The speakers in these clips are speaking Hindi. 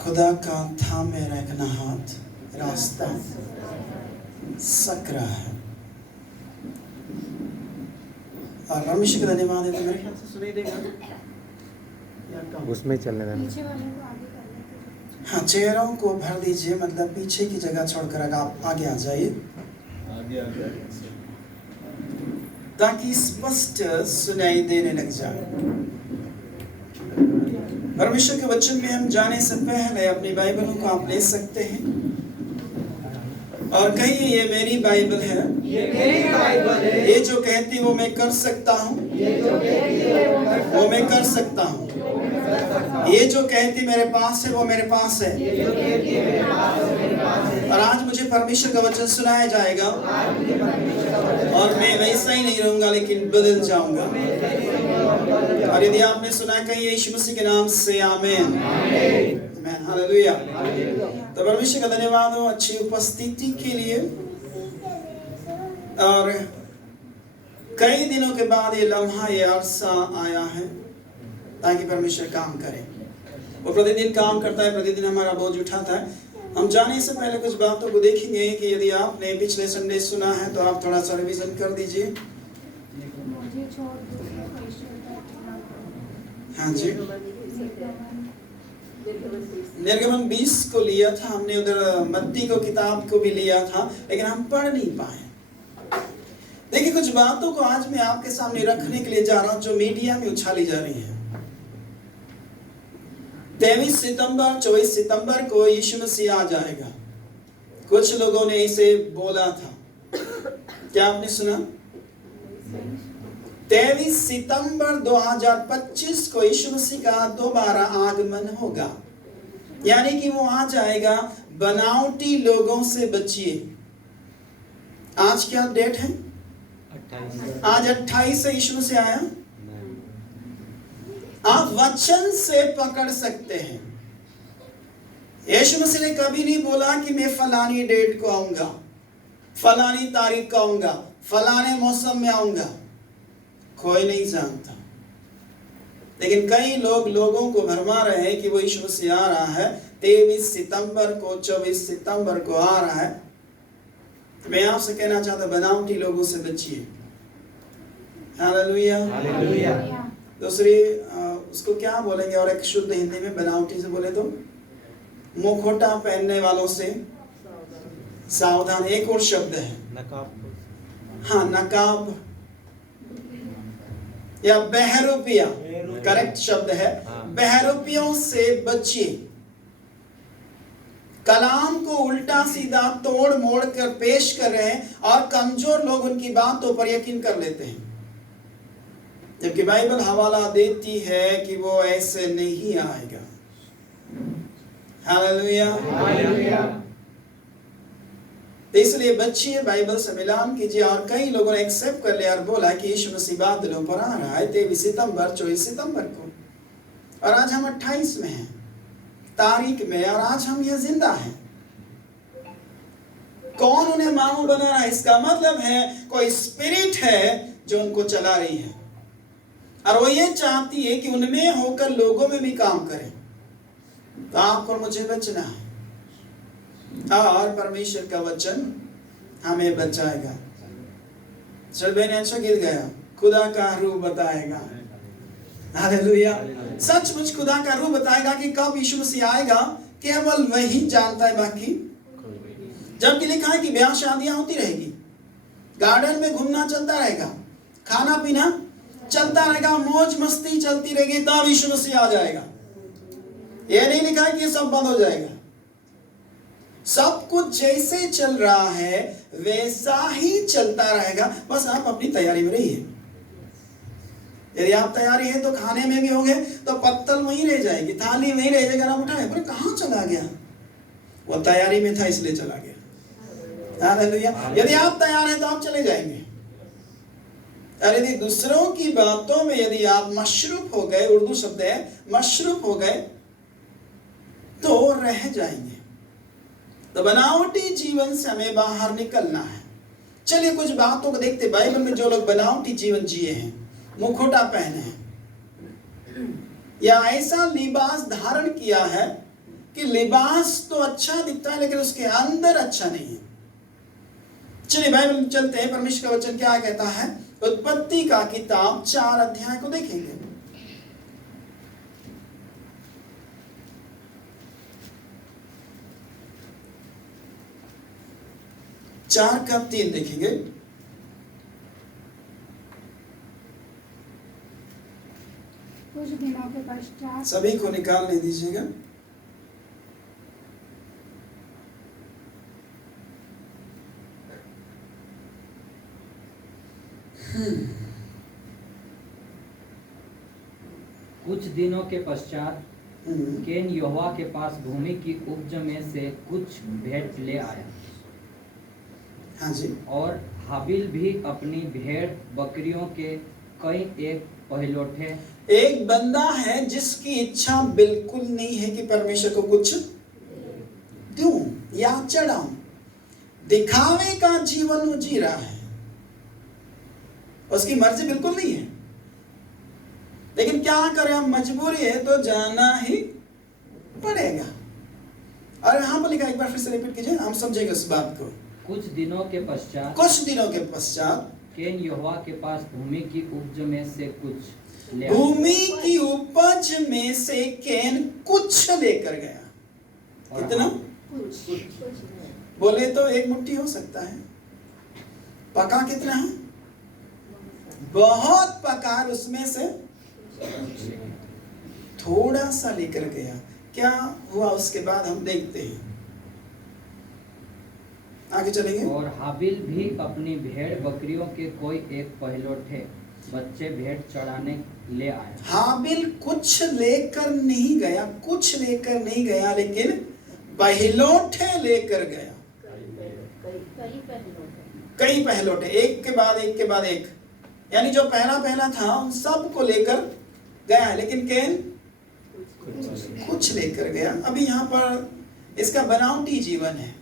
खुदा का थामे रखना हाथ रास्ता सकरा है। और परमेश्वर का धन्यवाद है। तो मेरे ख्याल से सुनाई देगा उसमें चलने देना। हाँ, चेहरों को भर दीजिए, मतलब पीछे की जगह छोड़कर आप आगे आ जाइए, ताकि स्पष्ट सुनाई देने लग जाए। परमेश्वर के वचन में हम जाने से पहले अपनी बाइबलों को आप ले सकते हैं और कहिए ये मेरी बाइबल है, ये मेरी बाइबल है। ये जो कहती वो मैं कर सकता हूँ, ये जो कहती है वो मैं कर सकता हूँ। ये जो कहती मेरे पास है वो मेरे पास है। ये जो कहती है मेरे पास है, मेरे पास है। और आज मुझे परमेश्वर का वचन सुनाया जाएगा और मैं वैसा ही नहीं रहूंगा लेकिन बदल जाऊंगा। और यदि आपने सुना कहीं यीशु मसीह के नाम से आमीन आमीन हालेलुया। तो परमेश्वर का धन्यवाद हो अच्छी उपस्थिति के लिए। और कई दिनों के बाद ये लम्हा, ये अरसा आया है ताकि परमेश्वर काम करे। वो प्रतिदिन काम करता है, प्रतिदिन हमारा बोझ उठाता है। हम जाने से पहले कुछ बातों को देखेंगे कि यदि आपने पिछले संडे सुना है तो आप थोड़ा सा रिवीजन कर दीजिए। हाँ जी, निर्गमन 20 को लिया था हमने, उधर मत्ती को किताब को भी लिया था, लेकिन हम पढ़ नहीं पाए। देखिए, कुछ बातों को आज मैं आपके सामने रखने के लिए जा रहा हूं जो मीडिया में उछाली जा रही है। 23 सितंबर 24 सितंबर को यीशु मसीह आ जाएगा। कुछ लोगों ने इसे बोला था, क्या आपने सुना? 23 सितंबर 2025 को यीशु मसीह का दोबारा आगमन होगा, यानी कि वो आ जाएगा। बनावटी लोगों से बचिए। आज क्या डेट है? आज 28 से यीशु मसीह आया। आप वचन से पकड़ सकते हैं। यीशु मसीह ने कभी नहीं बोला कि मैं फलानी डेट को आऊंगा, फलानी तारीख को आऊंगा, फलाने मौसम में आऊंगा। कोई नहीं जानता, लेकिन कई लोग लोगों को भरमा रहे हैं कि वो यीशु मसीह आ रहा है। 23 सितंबर को 24 सितंबर को आ रहा है। मैं आपसे कहना चाहता हूं, बनावटी लोगों से बचिए। Hallelujah hallelujah. दूसरी उसको क्या बोलेंगे, और एक शुद्ध हिंदी में बनावटी से बोले तो मुखौटा पहनने वालों से सावधान। एक और शब्द है नकाब। हाँ, नकाब या बहरूपिया, करेक्ट शब्द है। बहरूपियों से बचिए। कलाम को उल्टा सीधा तोड़ मोड़ कर पेश कर रहे हैं और कमजोर लोग उनकी बातों पर यकीन कर लेते हैं, जबकि बाइबल हवाला देती है कि वो ऐसे नहीं आएगा। Hallelujah hallelujah. तो इसलिए बच्चिए, बाइबल से मिलान कीजिए। और कई लोगों ने एक्सेप्ट कर लिया और बोला कि यीशु मसीह बादलों पर आ रहा है 23 सितंबर 24 सितंबर को, और आज हम 28 में हैं तारीख में, और आज हम ये जिंदा हैं। कौन उन्हें मामूल बना रहा है? इसका मतलब है कोई स्पिरिट है जो उनको चला रही है, और वो ये चाहती है कि उनमें होकर लोगों में भी काम करे। तो आपको मुझे बचना है, और परमेश्वर का वचन हमें बचाएगा। चल बहने, अच्छा गीत गया, खुदा का रूह बताएगा। हालेलुया। सचमुच खुदा का रूह बताएगा कि कब यीशु मसीह आएगा, केवल वही जानता है, बाकी। जबकि लिखा है कि ब्याह शादियां होती रहेगी, गार्डन में घूमना चलता रहेगा, खाना पीना चलता रहेगा, मौज मस्ती चलती रहेगी, तब यीशु मसीह आ जाएगा। यह नहीं लिखा है कि ये सब बंद हो जाएगा। सब कुछ जैसे चल रहा है वैसा ही चलता रहेगा, बस आप अपनी तैयारी में रहिए। यदि आप तैयारी है तो खाने में भी होंगे तो पत्तल वहीं रह जाएगी, थाली वहीं रह जाएगी, आप उठाए बोले कहाँ चला गया? वो तैयारी में था इसलिए चला गया। हालेलुया। यदि आप तैयार हैं तो आप चले जाएंगे, और यदि दूसरों की बातों में यदि आप मशरूफ हो गए, उर्दू शब्द है मशरूफ हो गए, तो रह जाएंगे। तो बनावटी जीवन से हमें बाहर निकलना है। चलिए कुछ बातों को देखते। बाइबल में जो लोग बनावटी जीवन जिए हैं, मुखौटा पहने हैं या ऐसा लिबास धारण किया है कि लिबास तो अच्छा दिखता है लेकिन उसके अंदर अच्छा नहीं है। चलिए बाइबल में चलते हैं, परमेश्वर का वचन क्या कहता है। उत्पत्ति का किताब 4 अध्याय को देखेंगे। चार का 3 देखेंगे। कुछ दिनों के पश्चात सभी को निकालने दीजिएगा। कुछ दिनों के पश्चात केन यहोवा के पास भूमि की उपज में से कुछ भेंट ले आया। हाँ जी। और हाबिल भी अपनी भेड़ बकरियों के कई एक पहिलौठे। एक बंदा है जिसकी इच्छा बिल्कुल नहीं है कि परमेश्वर को कुछ दूं या चढ़ाऊं, दिखावे का जीवन वो जी रहा है, उसकी मर्जी बिल्कुल नहीं है। लेकिन क्या करें, हम मजबूरी है तो जाना ही पड़ेगा। और यहां पर लिखा, एक बार फिर से रिपीट कीजिए, हम समझेंगे उस बात को। कुछ दिनों के पश्चात केन यहोवा के पास भूमि की उपज में से कुछ ले आया। भूमि की उपज में से केन कुछ लेकर गया। और कितना? बोले तो 1 मुट्ठी हो सकता है। पका कितना है? बहुत पका, उसमें से थोड़ा सा लेकर गया। क्या हुआ उसके बाद हम देखते हैं, आगे चलेंगे। और हाबिल भी अपनी भेड़ बकरियों के कोई एक पहिलौठे बच्चे भेंट चढ़ाने ले आया। हाबिल कुछ लेकर नहीं गया, लेकिन पहिलौठे लेकर गया। कई पहिलौठे, एक के बाद एक, यानी जो पहला था उन सब को लेकर गया, लेकिन केन कुछ लेकर गया। अभी यहाँ पर इसका बनावटी जीवन है,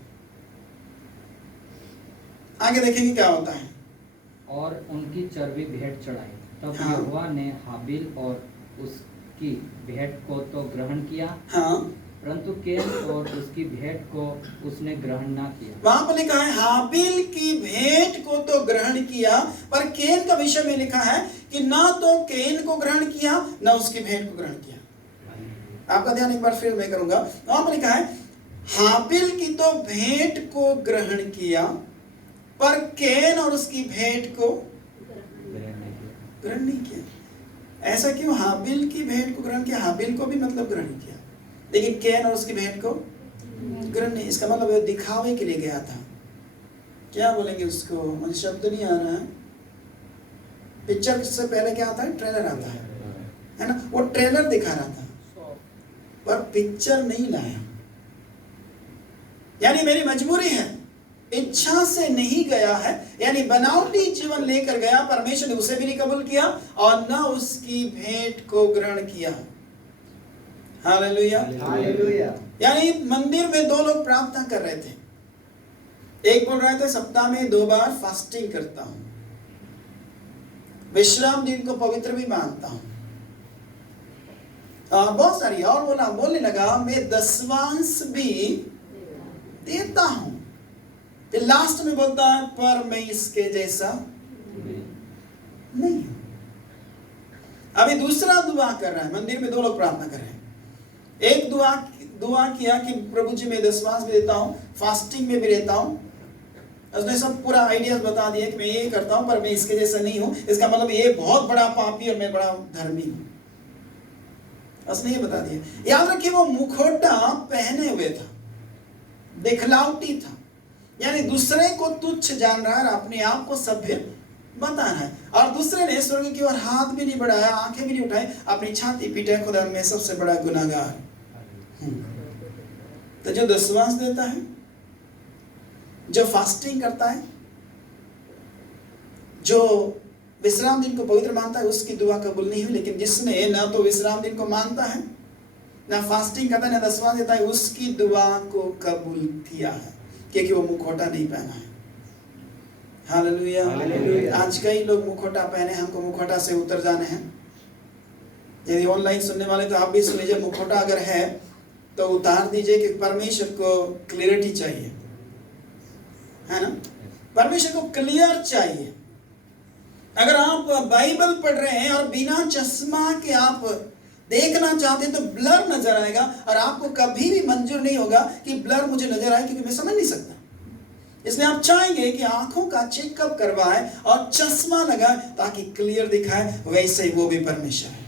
आगे देखेंगे क्या होता है। और उनकी चर्बी भेंट चढ़ाई। तब हाँ। यहोवा ने हाबिल और उसकी भेंट को तो ग्रहण किया, हाँ, परंतु केन और उसकी भेंट को उसने ग्रहण ना किया। वहां पर लिखा है हाबिल की भेंट को तो ग्रहण किया, पर केन का विषय में लिखा है कि ना तो केन को ग्रहण किया ना उसकी भेंट को ग्रहण किया। आपका ध्यान एक बार फिर मैं करूंगा। वहां पर लिखा है हाबिल की तो भेंट को ग्रहण किया, पर केन और उसकी भेंट को ग्रहण नहीं किया। ऐसा क्यों? हाबिल की भेंट को ग्रहण किया, हाबिल को भी मतलब ग्रहण किया, लेकिन केन और उसकी भेंट को ग्रहण नहीं। इसका मतलब वो दिखावे के लिए गया था। क्या बोलेंगे उसको, मुझे शब्द नहीं आ रहा है। पिक्चर से पहले क्या आता है? ट्रेलर आता है ना। वो ट्रेलर दिखा रहा था पर पिक्चर नहीं लाया। यानी मेरी मजबूरी है, इच्छा से नहीं गया है, यानी बनावटी जीवन लेकर गया। परमेश्वर ने उसे भी नहीं कबूल किया और न उसकी भेंट को ग्रहण किया। हालेलुया। यानी मंदिर में 2 लोग प्रार्थना कर रहे थे। एक बोल रहे थे सप्ताह में 2 बार फास्टिंग करता हूं, विश्राम दिन को पवित्र भी मानता हूं, बहुत सारी और बोलने लगा मैं दशवांश भी देता हूं। फिर लास्ट में बोलता है पर मैं इसके जैसा नहीं हूं। अभी दूसरा दुआ कर रहा है। मंदिर में 2 लोग प्रार्थना कर रहे हैं। एक दुआ किया कि प्रभु जी मैं दशवांश भी देता हूं, फास्टिंग में भी रहता हूं। उसने सब पूरा आइडियाज बता दिया कि मैं ये करता हूं पर मैं इसके जैसा नहीं हूं। इसका मतलब ये बहुत बड़ा पापी और मैं बड़ा धर्मी हूं। उसने ये बता दिया। याद रखिए वो मुखौटा पहने हुए था, दिखलावटी था, यानी दूसरे को तुच्छ जान रहा है, अपने आप को सभ्य बता रहा है। और दूसरे ने स्वर्ग की ओर हाथ भी नहीं बढ़ाया, आंखें भी नहीं उठाई, अपनी छाती पीटे, खुदा मैं सबसे बड़ा गुनाहगार हूं। तो जो दशवांश देता है, जो फास्टिंग करता है, जो विश्राम दिन को पवित्र मानता है, उसकी दुआ कबूल नहीं हुई। लेकिन जिसने ना तो विश्राम दिन को मानता है, ना फास्टिंग करता है, ना दशवांश देता है, उसकी दुआ को कबूल किया है, क्योंकि वो मुखौटा नहीं पहना है। हालेलुया। आज कई लोग मुखौटा पहने, हमको मुखौटा से उतर जाने हैं। यदि ऑनलाइन सुनने वाले तो आप भी सुन लीजिए। मुखौटा अगर है तो उतार दीजिए कि परमेश्वर को क्लियरिटी चाहिए, है ना? परमेश्वर को क्लियर चाहिए। अगर आप बाइबल पढ़ रहे हैं और बिना चश्मा के आप देखना चाहते हैं तो ब्लर नजर आएगा, और आपको कभी भी मंजूर नहीं होगा कि ब्लर मुझे नजर आए, क्योंकि मैं समझ नहीं सकता। इसलिए आप चाहेंगे कि आंखों का चेकअप करवाए और चश्मा लगाए ताकि क्लियर दिखाए। वैसे ही वो भी परमेश्वर है।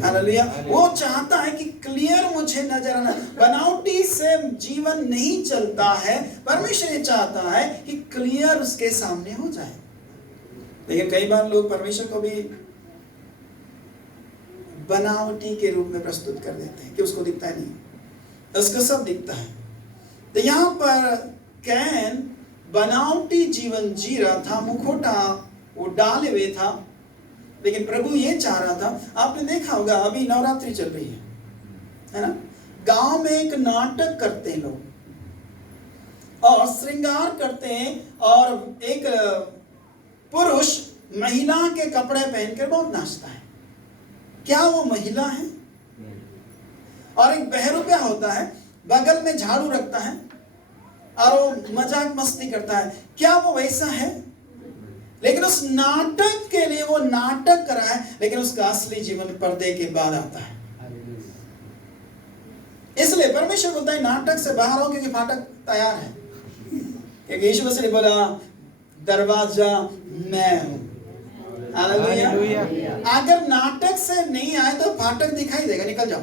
हालेलुया। वो चाहता है कि क्लियर मुझे नजर आना। बनावटी से जीवन नहीं चलता है। परमेश्वर ये चाहता है कि क्लियर उसके सामने हो जाए। लेकिन कई बार लोग परमेश्वर को भी बनावटी के रूप में प्रस्तुत कर देते हैं कि उसको दिखता नहीं, उसको सब दिखता है। तो यहाँ पर कैन बनावटी जीवन जी रहा था, मुखौटा वो डाले हुए था, लेकिन प्रभु ये चाह रहा था। आपने देखा होगा अभी नवरात्रि चल रही है ना? गांव में एक नाटक करते हैं लोग और श्रृंगार करते हैं, और एक पुरुष महिला के कपड़े पहनकर बहुत नाचता है। क्या वो महिला है? और एक बहरूपिया होता है, बगल में झाड़ू रखता है और वो मजाक मस्ती करता है। क्या वो वैसा है? लेकिन उस नाटक के लिए वो नाटक कर रहा है, लेकिन उसका असली जीवन पर्दे के बाद आता है। इसलिए परमेश्वर बोलता है नाटक से बाहर हो, क्योंकि फाटक तैयार है। क्योंकि यीशु मसीह ने बोला दरवाजा मैं हूं। हालेलुया। अगर नाटक से नहीं आए तो फाटक दिखाई देगा, निकल जाओ।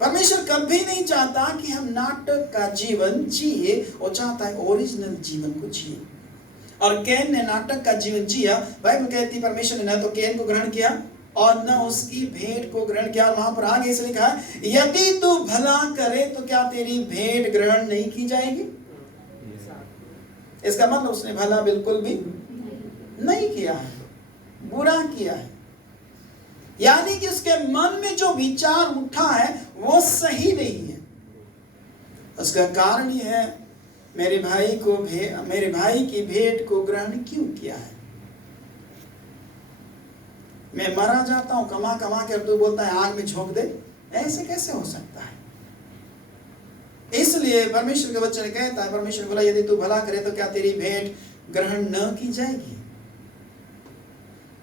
परमेश्वर कभी नहीं चाहता कि हम नाटक का जीवन जिए, वो चाहता है ओरिजिनल जीवन को जिए। और कैन ने नाटक का जीवन जिया। बाइबल कहती परमेश्वर ने न तो कैन को ग्रहण किया और न उसकी भेंट को ग्रहण किया। वहां पर आगे से लिखा है यदि तू भला करे तो क्या तेरी भेंट ग्रहण नहीं की जाएगी? इसका मतलब उसने भला बिल्कुल भी नहीं किया है, बुरा किया है। यानी कि उसके मन में जो विचार उठा है वो सही नहीं है। उसका कारण यह है मेरे भाई की भेंट को ग्रहण क्यों किया है? मैं मरा जाता हूं कमा कमा के, तू बोलता है आग में झोंक दे। ऐसे कैसे हो सकता है? इसलिए परमेश्वर के वचन कहता है, परमेश्वर बोला यदि तू भला करे तो क्या तेरी भेंट ग्रहण न की जाएगी?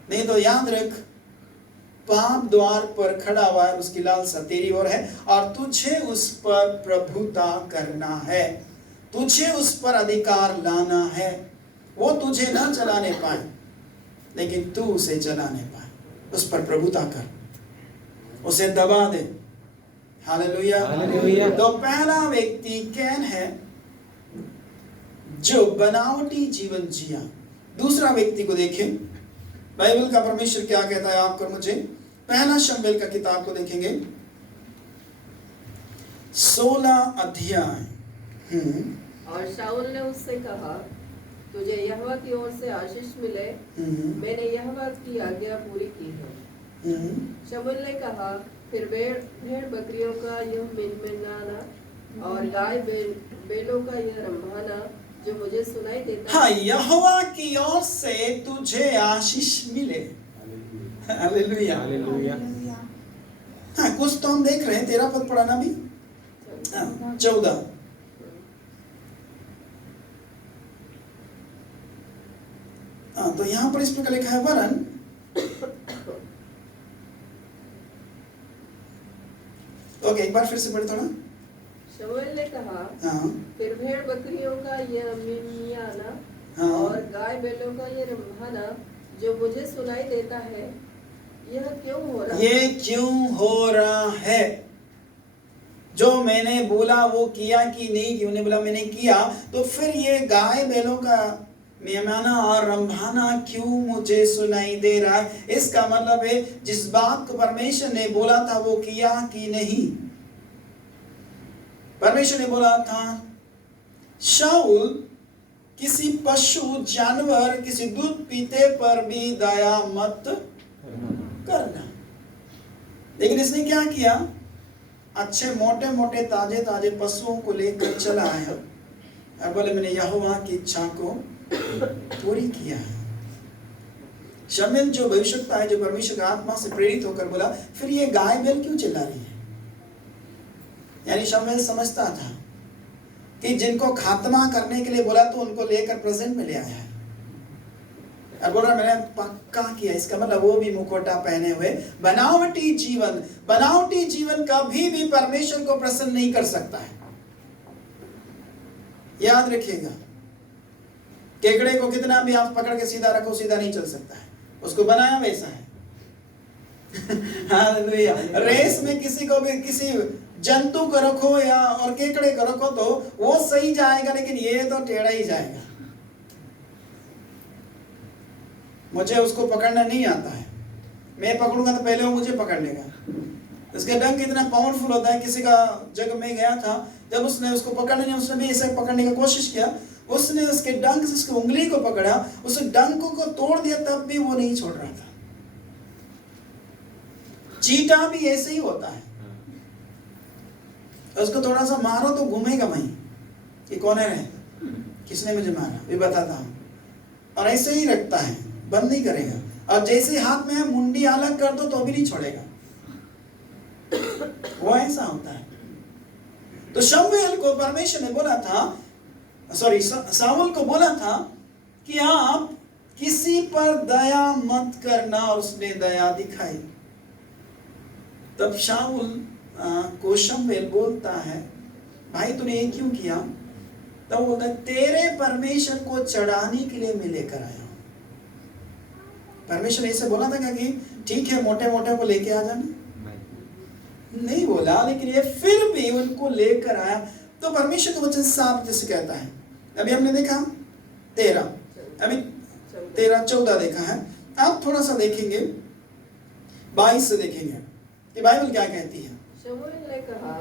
नहीं तो याद रख, पाप द्वार पर खड़ा हुआ है, उसकी लालसा तेरी ओर है और तुझे उस पर प्रभुता करना है, तुझे उस पर अधिकार लाना है। वो तुझे न चलाने पाए, लेकिन तू उसे चलाने पाए। उस पर प्रभुता कर, उसे दबा दे। हालेलुया। तो पहला व्यक्ति कैन है जो बनावटी जीवन जिया। दूसरा व्यक्ति को देखें, बाइबल का परमेश्वर क्या कहता है आपको मुझे। पहला शमूएल का किताब को देखेंगे, 16 अध्याय। और शाऊल ने उससे कहा तुझे यहोवा की ओर से आशीष मिले, मैंने यहोवा की आज्ञा पूरी की है। शमूएल ने कहा फिर भेड़ बकरियों का यह मिनमिनाना और गाय बैलों का यह रंभाना जो मुझे सुनाई देता है। हाँ, यहोवा की ओर से तुझे आशीष मिले। हालेलुया। हाँ, कुछ तो हम देख रहे हैं। 13 पद पढ़ाना भी। 14। तो यहाँ पर इस प्रकार लिखा है वरन ओके, एक बार फिर से पढ़े थोड़ा। शमूएल ने कहा फिर भेड़ बकरियों का यह मिमियाना और गाय बैलों का यह रंभाना जो मुझे सुनाई देता है, यह क्यों हो रहा है? ये क्यों हो रहा है? जो मैंने बोला वो किया कि नहीं कि? उन्हें बोला मैंने किया, तो फिर ये गाय बैलों का मिमियाना और रंभाना क्यों मुझे सुनाई दे रहा है? इसका मतलब है जिस बात को परमेश्वर ने बोला था वो किया कि नहीं। परमेश्वर ने बोला था शाऊल किसी पशु जानवर किसी दूध पीते पर भी दया मत करना, लेकिन इसने क्या किया? अच्छे मोटे मोटे ताजे ताजे पशुओं को लेकर चला आया और बोले मैंने यहोवा की इच्छा को पूरी किया है। शमूएल जो भविष्यवक्ता है, जो परमेश्वर का आत्मा से प्रेरित होकर बोला फिर ये गाय बैल क्यों चिल्ला रही है? यानी शमूएल समझता था कि जिनको खात्मा करने के लिए बोला तो उनको लेकर प्रेजेंट में ले आया है और बोल रहा मैंने पक्का किया। इसका मतलब वो भी मुखौटा पहने हुए। बनावटी जीवन कभी भी परमेश्वर को प्रसन्न नहीं कर सकता है, याद रखिएगा। केकड़े को कितना भी आप पकड़ के सीधा रखो, सीधा नहीं चल सकता है, उसको बनाया वैसा है। हालेलुया। रेस में किसी को भी, किसी जंतु को रखो या और केकड़े को रखो तो वो सही जाएगा, लेकिन ये तो टेढ़ा ही जाएगा। मुझे उसको पकड़ना नहीं आता है, मैं पकड़ूंगा तो पहले वो मुझे पकड़ लेगा। उसका डंक इतना पावरफुल होता है। किसी का जगह में गया था, जब उसने उसको पकड़ने, उसने भी ऐसे पकड़ने की कोशिश किया, उसने उसके डंक से उसकी उंगली को पकड़ा, उस डंक को तोड़ दिया, तब भी वो नहीं छोड़ रहा था। चीटा भी ऐसे ही होता है, उसको थोड़ा सा मारो तो घूमेगा वहीं कि कौन है, किसने मुझे मारा, भी बताता हूं, और ऐसे ही रखता है, बंद नहीं करेगा। और जैसे हाथ में है, मुंडी अलग कर दो तो भी नहीं छोड़ेगा, वो ऐसा होता है। तो शमूएल को परमेश्वर ने बोला था, शाऊल को बोला था कि आप किसी पर दया मत करना, और उसने दया दिखाई। तब शाऊल को शमूएल बोलता है, भाई तूने ये क्यों किया? तब बोलता है, तेरे परमेश्वर को चढ़ाने के लिए मैं लेकर आया हूं। परमेश्वर ऐसे बोला था क्या कि ठीक है मोटे मोटे को लेके आ जाना? नहीं बोला, लेकिन ये फिर भी उनको लेकर आया। तो परमेश्वर का वचन साफ जैसे कहता है, अभी हमने देखा 13, अभी 13-14 देखा है। आप थोड़ा सा देखेंगे 22 से देखेंगे कि बाइबल क्या कहती है। शमूएल ने कहा,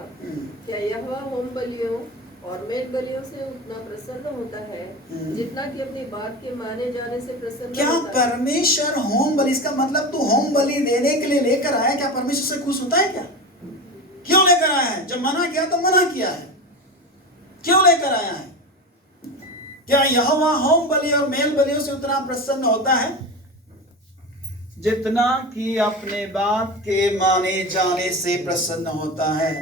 क्या यहोवा होम बलियों और मेल बलियों से उतना प्रसन्न होता है जितना कि अपनी बात के माने जाने से प्रसन्न क्या होता है? परमेश्वर होम बलि, इसका मतलब तू होम बलि देने के लिए लेकर आया, क्या परमेश्वर से खुश होता है? क्या क्यों लेकर आया है? जब मना किया तो मना किया है, क्यों लेकर आया है? क्या यहोवा होम बलि और मेल बलियों से उतना प्रसन्न होता है जितना कि अपने बात के माने जाने से प्रसन्न होता है?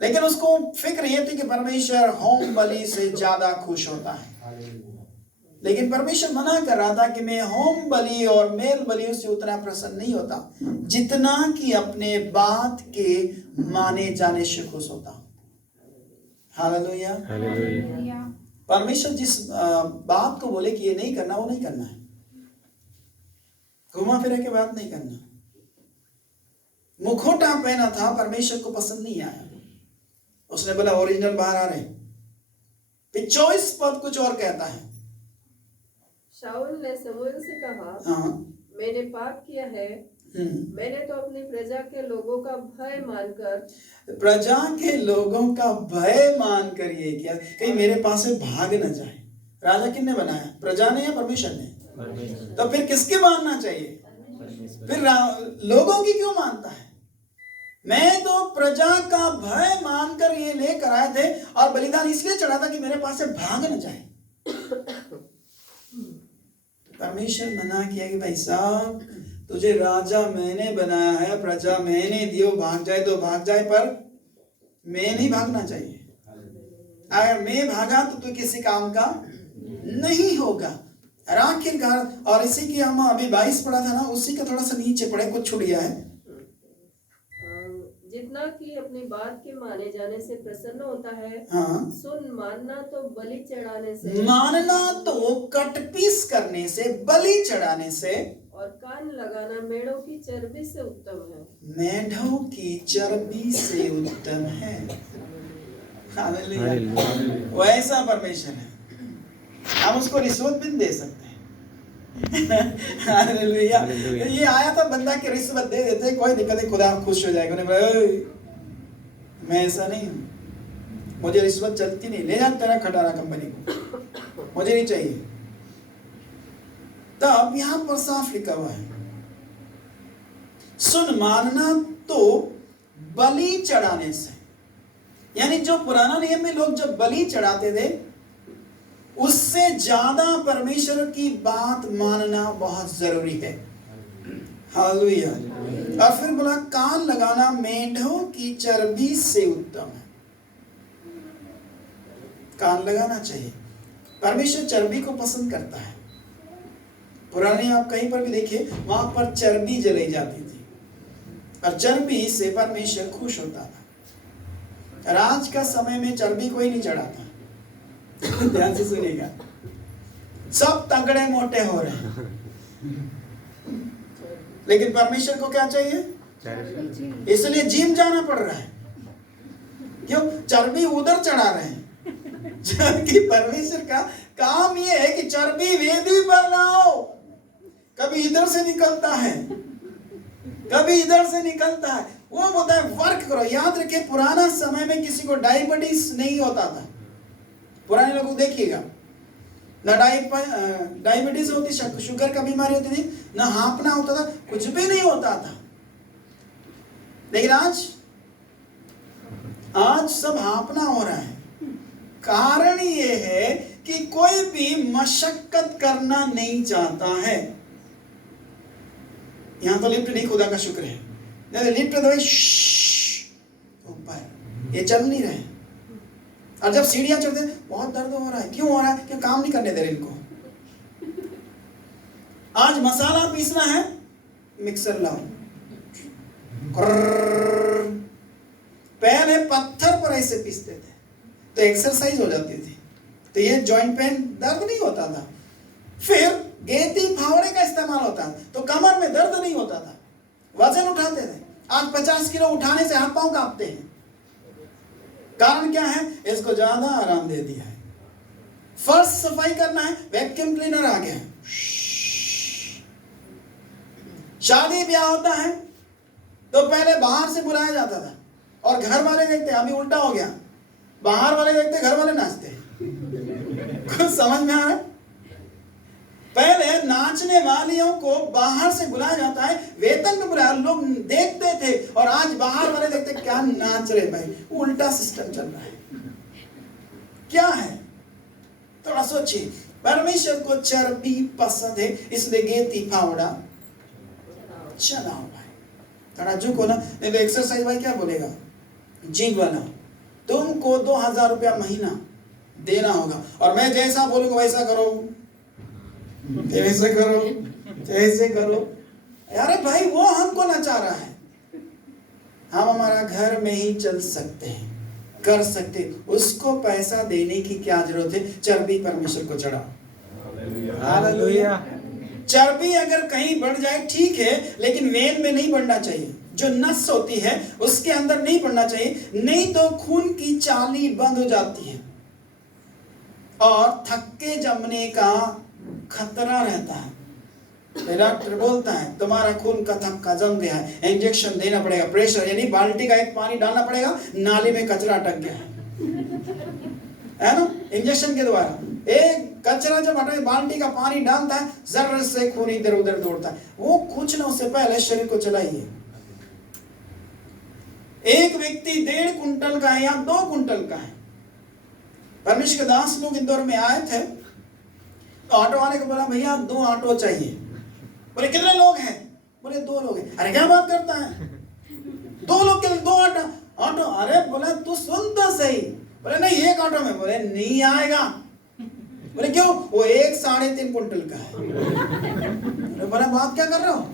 लेकिन उसको फिक्र ये थी कि परमेश्वर होम बलि से ज्यादा खुश होता है। लेकिन परमेश्वर मना कर रहा था कि मैं होम बलि और मेल बलियों से उतना प्रसन्न नहीं होता जितना कि अपने बात के माने जाने से खुश होता। हालेलुया। हालेलुया। परमेश्वर जिस बात को बोले कि ये नहीं करना, वो नहीं करना है, घुमा फिरा के बात नहीं करना। मुखौटा पहना था, परमेश्वर को पसंद नहीं आया, उसने बोला ओरिजिनल बाहर आ रहे। 24 पद कुछ और कहता है। शाऊल ने शमूएल से कहा, हाँ, मैंने पाप किया है, मैंने तो अपनी प्रजा के लोगों का भय मानकर, प्रजा के लोगों का भय मानकर ये किया, कहीं मेरे पास से भाग न जाए। राजा किसने बनाया? प्रजा ने या परमेश्वर ने? तो फिर किसकी मानना चाहिए? फिर लोगों की क्यों मानता है? मैं तो प्रजा का भय मानकर ये लेकर आए थे, और बलिदान इसलिए चढ़ा था कि मेरे पास से भाग न जाए। परमेश्वर मना किया कि भाई साहब, तुझे राजा मैंने बनाया है, प्रजा मैंने दियो, भाग जाए तो भाग जाए, पर मैं नहीं भागना चाहिए। अगर मैं भागा तो तू किसी काम का नहीं होगा। आखिरकार, और इसी की हम अभी 22 पढ़ा था ना, उसी का थोड़ा सा नीचे पढ़े, कुछ छूट गया है। जितना कि अपनी बात के माने जाने से प्रसन्न होता है। हाँ, सुन, मानना तो बलि चढ़ाने से, मानना तो कट पीस करने से, बलि चढ़ाने से, और कान लगाना मेढ़ों की चर्बी से उत्तम है। मेढ़ों की चर्बी से उत्तम है। हालेलुया। वो ऐसा परमेश्वर है, हम उसको रिश्वत भी दे सकते हैं। हालेलुया। ये आया था बंदा की रिश्वत दे देते, कोई दिक्कत नहीं, खुदा खुश हो जाएगा। मैं ऐसा नहीं हूं, मुझे रिश्वत चलती नहीं, ले जा तेरा खटारा कंपनी को, मुझे नहीं चाहिए। तब यहां पर साफ लिखा हुआ है, सुन, मानना तो बलि चढ़ाने से, यानी जो पुराना नियम में लोग जब बलि चढ़ाते थे, उससे ज्यादा परमेश्वर की बात मानना बहुत जरूरी है। हालेलुया। और फिर बोला कान लगाना मेंढों की चर्बी से उत्तम है। कान लगाना चाहिए। परमेश्वर चर्बी को पसंद करता है। पुराने आप कहीं पर भी देखिए, वहां पर चर्बी जलाई जाती थी और चर्बी से परमेश्वर खुश होता था। और आज का समय में चर्बी कोई नहीं चढ़ाता। ध्यान से सुनिएगा, सब तगड़े मोटे हो रहे हैं, लेकिन परमेश्वर को क्या चाहिए? इसलिए जिम जाना पड़ रहा है। क्यों? चर्बी उधर चढ़ा रहे हैं। जबकि परमेश्वर का काम ये है कि चर्बी वेदी पर लाओ। कभी इधर से निकलता है, कभी इधर से निकलता है। वो बोलता है वर्क करो। याद रखिए, पुराना समय में किसी को डायबिटीज नहीं होता था। पुराने लोगों को देखिएगा, ना डायबिटीज होती, शुगर का बीमारी होती थी, ना हाँफना होता था, कुछ भी नहीं होता था। लेकिन आज सब हाँफना हो रहा है। कारण ये है कि कोई भी मशक्कत करना नहीं चाहता है। यहां तो लिफ्ट नहीं, खुदा का शुक्र है। नहीं लिफ्ट तो ऊपर, ये चल नहीं रहे। और जब सीढ़ियां चढ़ते बहुत दर्द हो रहा है। क्यों हो रहा है? क्यों काम नहीं करने दे रहे इनको। आज मसाला पीसना है, मिक्सर लाओ। पहले पत्थर पर ऐसे पीसते थे तो एक्सरसाइज हो जाती थी, तो ये जॉइंट पेन दर्द नहीं होता था। फिर गेती फावड़े का इस्तेमाल होता तो कमर में दर्द नहीं होता था। वजन उठाते थे। आज 50 किलो उठाने से हाथ पांव कांपते हैं। कारण क्या है? इसको ज्यादा आराम दे दिया है। फर्श सफाई करना है, वैक्यूम क्लीनर आ गया है। शादी ब्याह होता है तो पहले बाहर से बुलाया जाता था और घर वाले देखते, अभी उल्टा हो गया, बाहर वाले देखते, घर वाले नाचते। कुछ समझ में आ रहा है? पहले नाचने वालियों को बाहर से बुलाया जाता है, वेतन में बुलाया, लोग देखते थे। और आज बाहर वाले देखते, क्या नाच रहे भाई। उल्टा सिस्टम चल रहा है। क्या है? थोड़ा सोचिए। परमेश्वर को चर्बी पसंद है, इसलिए गेती फावड़ा चला हुआ है। थोड़ा झुको ना, नहीं तो एक्सरसाइज भाई क्या बोलेगा? जिम वाला, तुमको 2000 रुपया महीना देना होगा और मैं जैसा बोलूंगा वैसा करो, ऐसे करो, ऐसे करो। अरे भाई, वो हमको नचा रहा है। हम हमारा घर में ही चल सकते हैं, कर सकते हैं। उसको पैसा देने की क्या जरूरत है? चर्बी परमेश्वर को चढ़ाओ। हालेलुया। चर्बी अगर कहीं बढ़ जाए ठीक है, लेकिन वेन में नहीं बढ़ना चाहिए। जो नस होती है उसके अंदर नहीं बढ़ना चाहिए, नहीं तो खून की चाली बंद हो जाती है और थक्के जमने का खतरा रहता है। डॉक्टर बोलता है तुम्हारा खून का थक्का जम गया है, इंजेक्शन देना पड़ेगा, प्रेशर, यानी बाल्टी का एक पानी डालना पड़ेगा, नाली में कचरा अटक गया है ना, इंजेक्शन के द्वारा। एक कचरा जब हटाए, बाल्टी का पानी डालता है, जरूरत से खून इधर उधर दौड़ता है। वो कुछ ना, उससे पहले शरीर को चलाइए। एक व्यक्ति 1.5 कुंटल का है या 2 कुंटल का है। परमेश्वर के दास लोग इंदौर में आए थे तो ऑटो वाले को बोला भैया 2 ऑटो चाहिए। बोले कितने लोग हैं? बोले 2 लोग हैं। अरे क्या बात करता है, 2 लोग के लिए 2 ऑटो? अरे बोले तू सुन तो सही। बोले नहीं, एक ऑटो में। बोले नहीं आएगा। बोले क्यों? वो 1 3.5 कुंटल का है। बोला बात क्या कर रहे हो?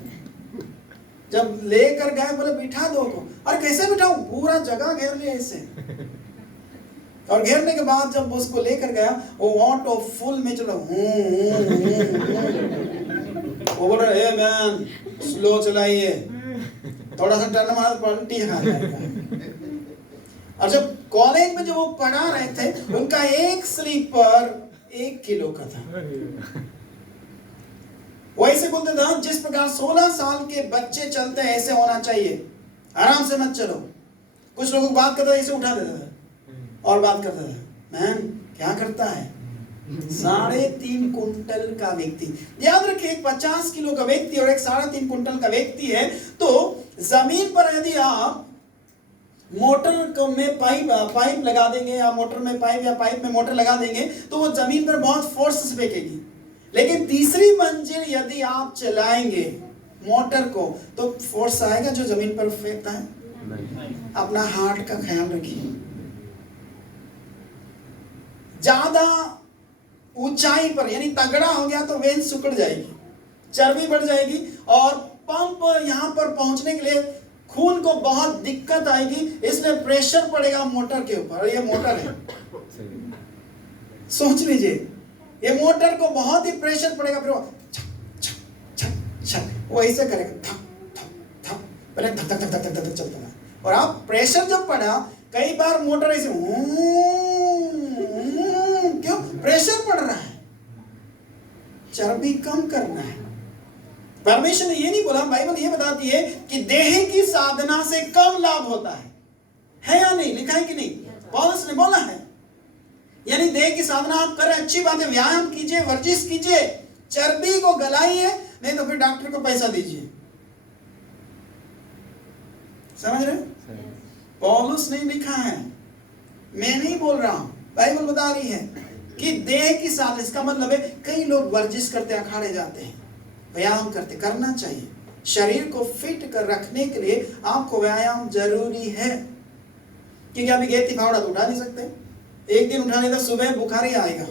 जब लेकर गए बोले बिठा दो को। और कैसे बिठाऊं? पूरा जगह घेर लिया इससे। और घेरने के बाद जब उसको लेकर गया, वो ऑटो फुल में चला। वो बोल रहा है मैन स्लो चलाइए, थोड़ा सा टर्न मारा पलटी खा जाएगा। और जब कॉलेज में जो वो पढ़ा रहे थे, उनका एक स्लीपर 1 किलो का था। वैसे बोलते थे जिस प्रकार 16 साल के बच्चे चलते हैं ऐसे होना चाहिए, आराम से मत चलो। कुछ लोगों को बात करते ऐसे उठा देते थे और बात करता था। मैम क्या करता है? 3.5 कुंटल का व्यक्ति। याद रखिए, एक 50 किलो का व्यक्ति और एक 3.5 कुंटल का व्यक्ति है, तो जमीन पर यदि आप मोटर में पाइप लगा देंगे या मोटर में पाइप या पाइप में मोटर लगा देंगे तो वो जमीन पर बहुत फोर्स से फेंकेगी। लेकिन तीसरी मंजिल यदि आप चलाएंगे मोटर को, तो फोर्स आएगा जो जमीन पर फेंकता है। अपना हार्ट का ख्याल रखिए। ज्यादा ऊंचाई पर यानी तगड़ा हो गया तो वेन सिकुड़ जाएगी, चर्बी बढ़ जाएगी, और पंप यहां पर पहुंचने के लिए खून को बहुत दिक्कत आएगी, इसलिए प्रेशर पड़ेगा मोटर के ऊपर। ये मोटर है, सोच लीजिए, ये मोटर को बहुत ही प्रेशर पड़ेगा, फिर वो छक छक छक छक वो ऐसे करेगा, धक धक धक, पहले धक धक धक धक धक चलता है, और आप प्रेशर जब पड़ा, कई बार मोटर ऐसे क्यों, प्रेशर पड़ रहा है, चर्बी कम करना है। परमेश्वर ने ये नहीं बोला, बाइबल ये बताती है कि देह की साधना से कम लाभ होता है या नहीं? लिखा है कि नहीं? पौलुस ने बोला है। यानी देह की साधना आप करें, अच्छी बात है, व्यायाम कीजिए, वर्जिश कीजिए, चर्बी को गलाइए, नहीं तो फिर डॉक्टर को पैसा दीजिए। समझ रहे? पौलुस ने लिखा है, मैं नहीं बोल रहा हूं, बाइबल बता रही है कि देह की साधना, इसका मतलब है कई लोग वर्जिश करते, अखाड़े जाते हैं, व्यायाम करते, करना चाहिए। शरीर को फिट कर रखने के लिए आपको व्यायाम जरूरी है, क्योंकि अभी गेती फावड़ा तो उठा नहीं सकते, एक दिन उठा नहीं तो सुबह बुखार ही आएगा।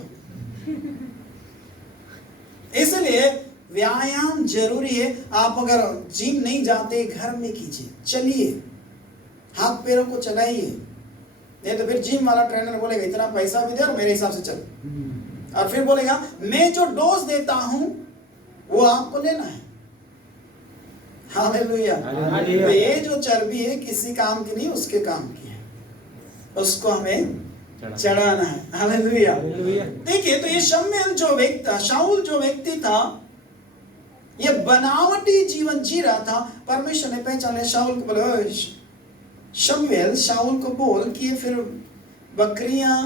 इसलिए व्यायाम जरूरी है। आप अगर जिम नहीं जाते, घर में कीजिए, चलिए, हाथ पैरों को चलाइए, नहीं तो फिर जिम वाला ट्रेनर बोलेगा इतना पैसा भी दे और मेरे हिसाब से चल, और फिर बोलेगा मैं जो डोज देता हूं वो आपको लेना है। हालेलुया। तो ये जो चर्बी है किसी काम की नहीं, उसके काम की है, उसको हमें चढ़ाना है। हालेलुया। देखिए, तो ये शमूएल जो व्यक्ति था, शाऊल जो व्यक्ति था, ये बनावटी जीवन जी रहा था। परमेश्वर ने पहचाने, शाऊल को बोले, शमूएल, शाऊल को बोल कि ये फिर बकरियां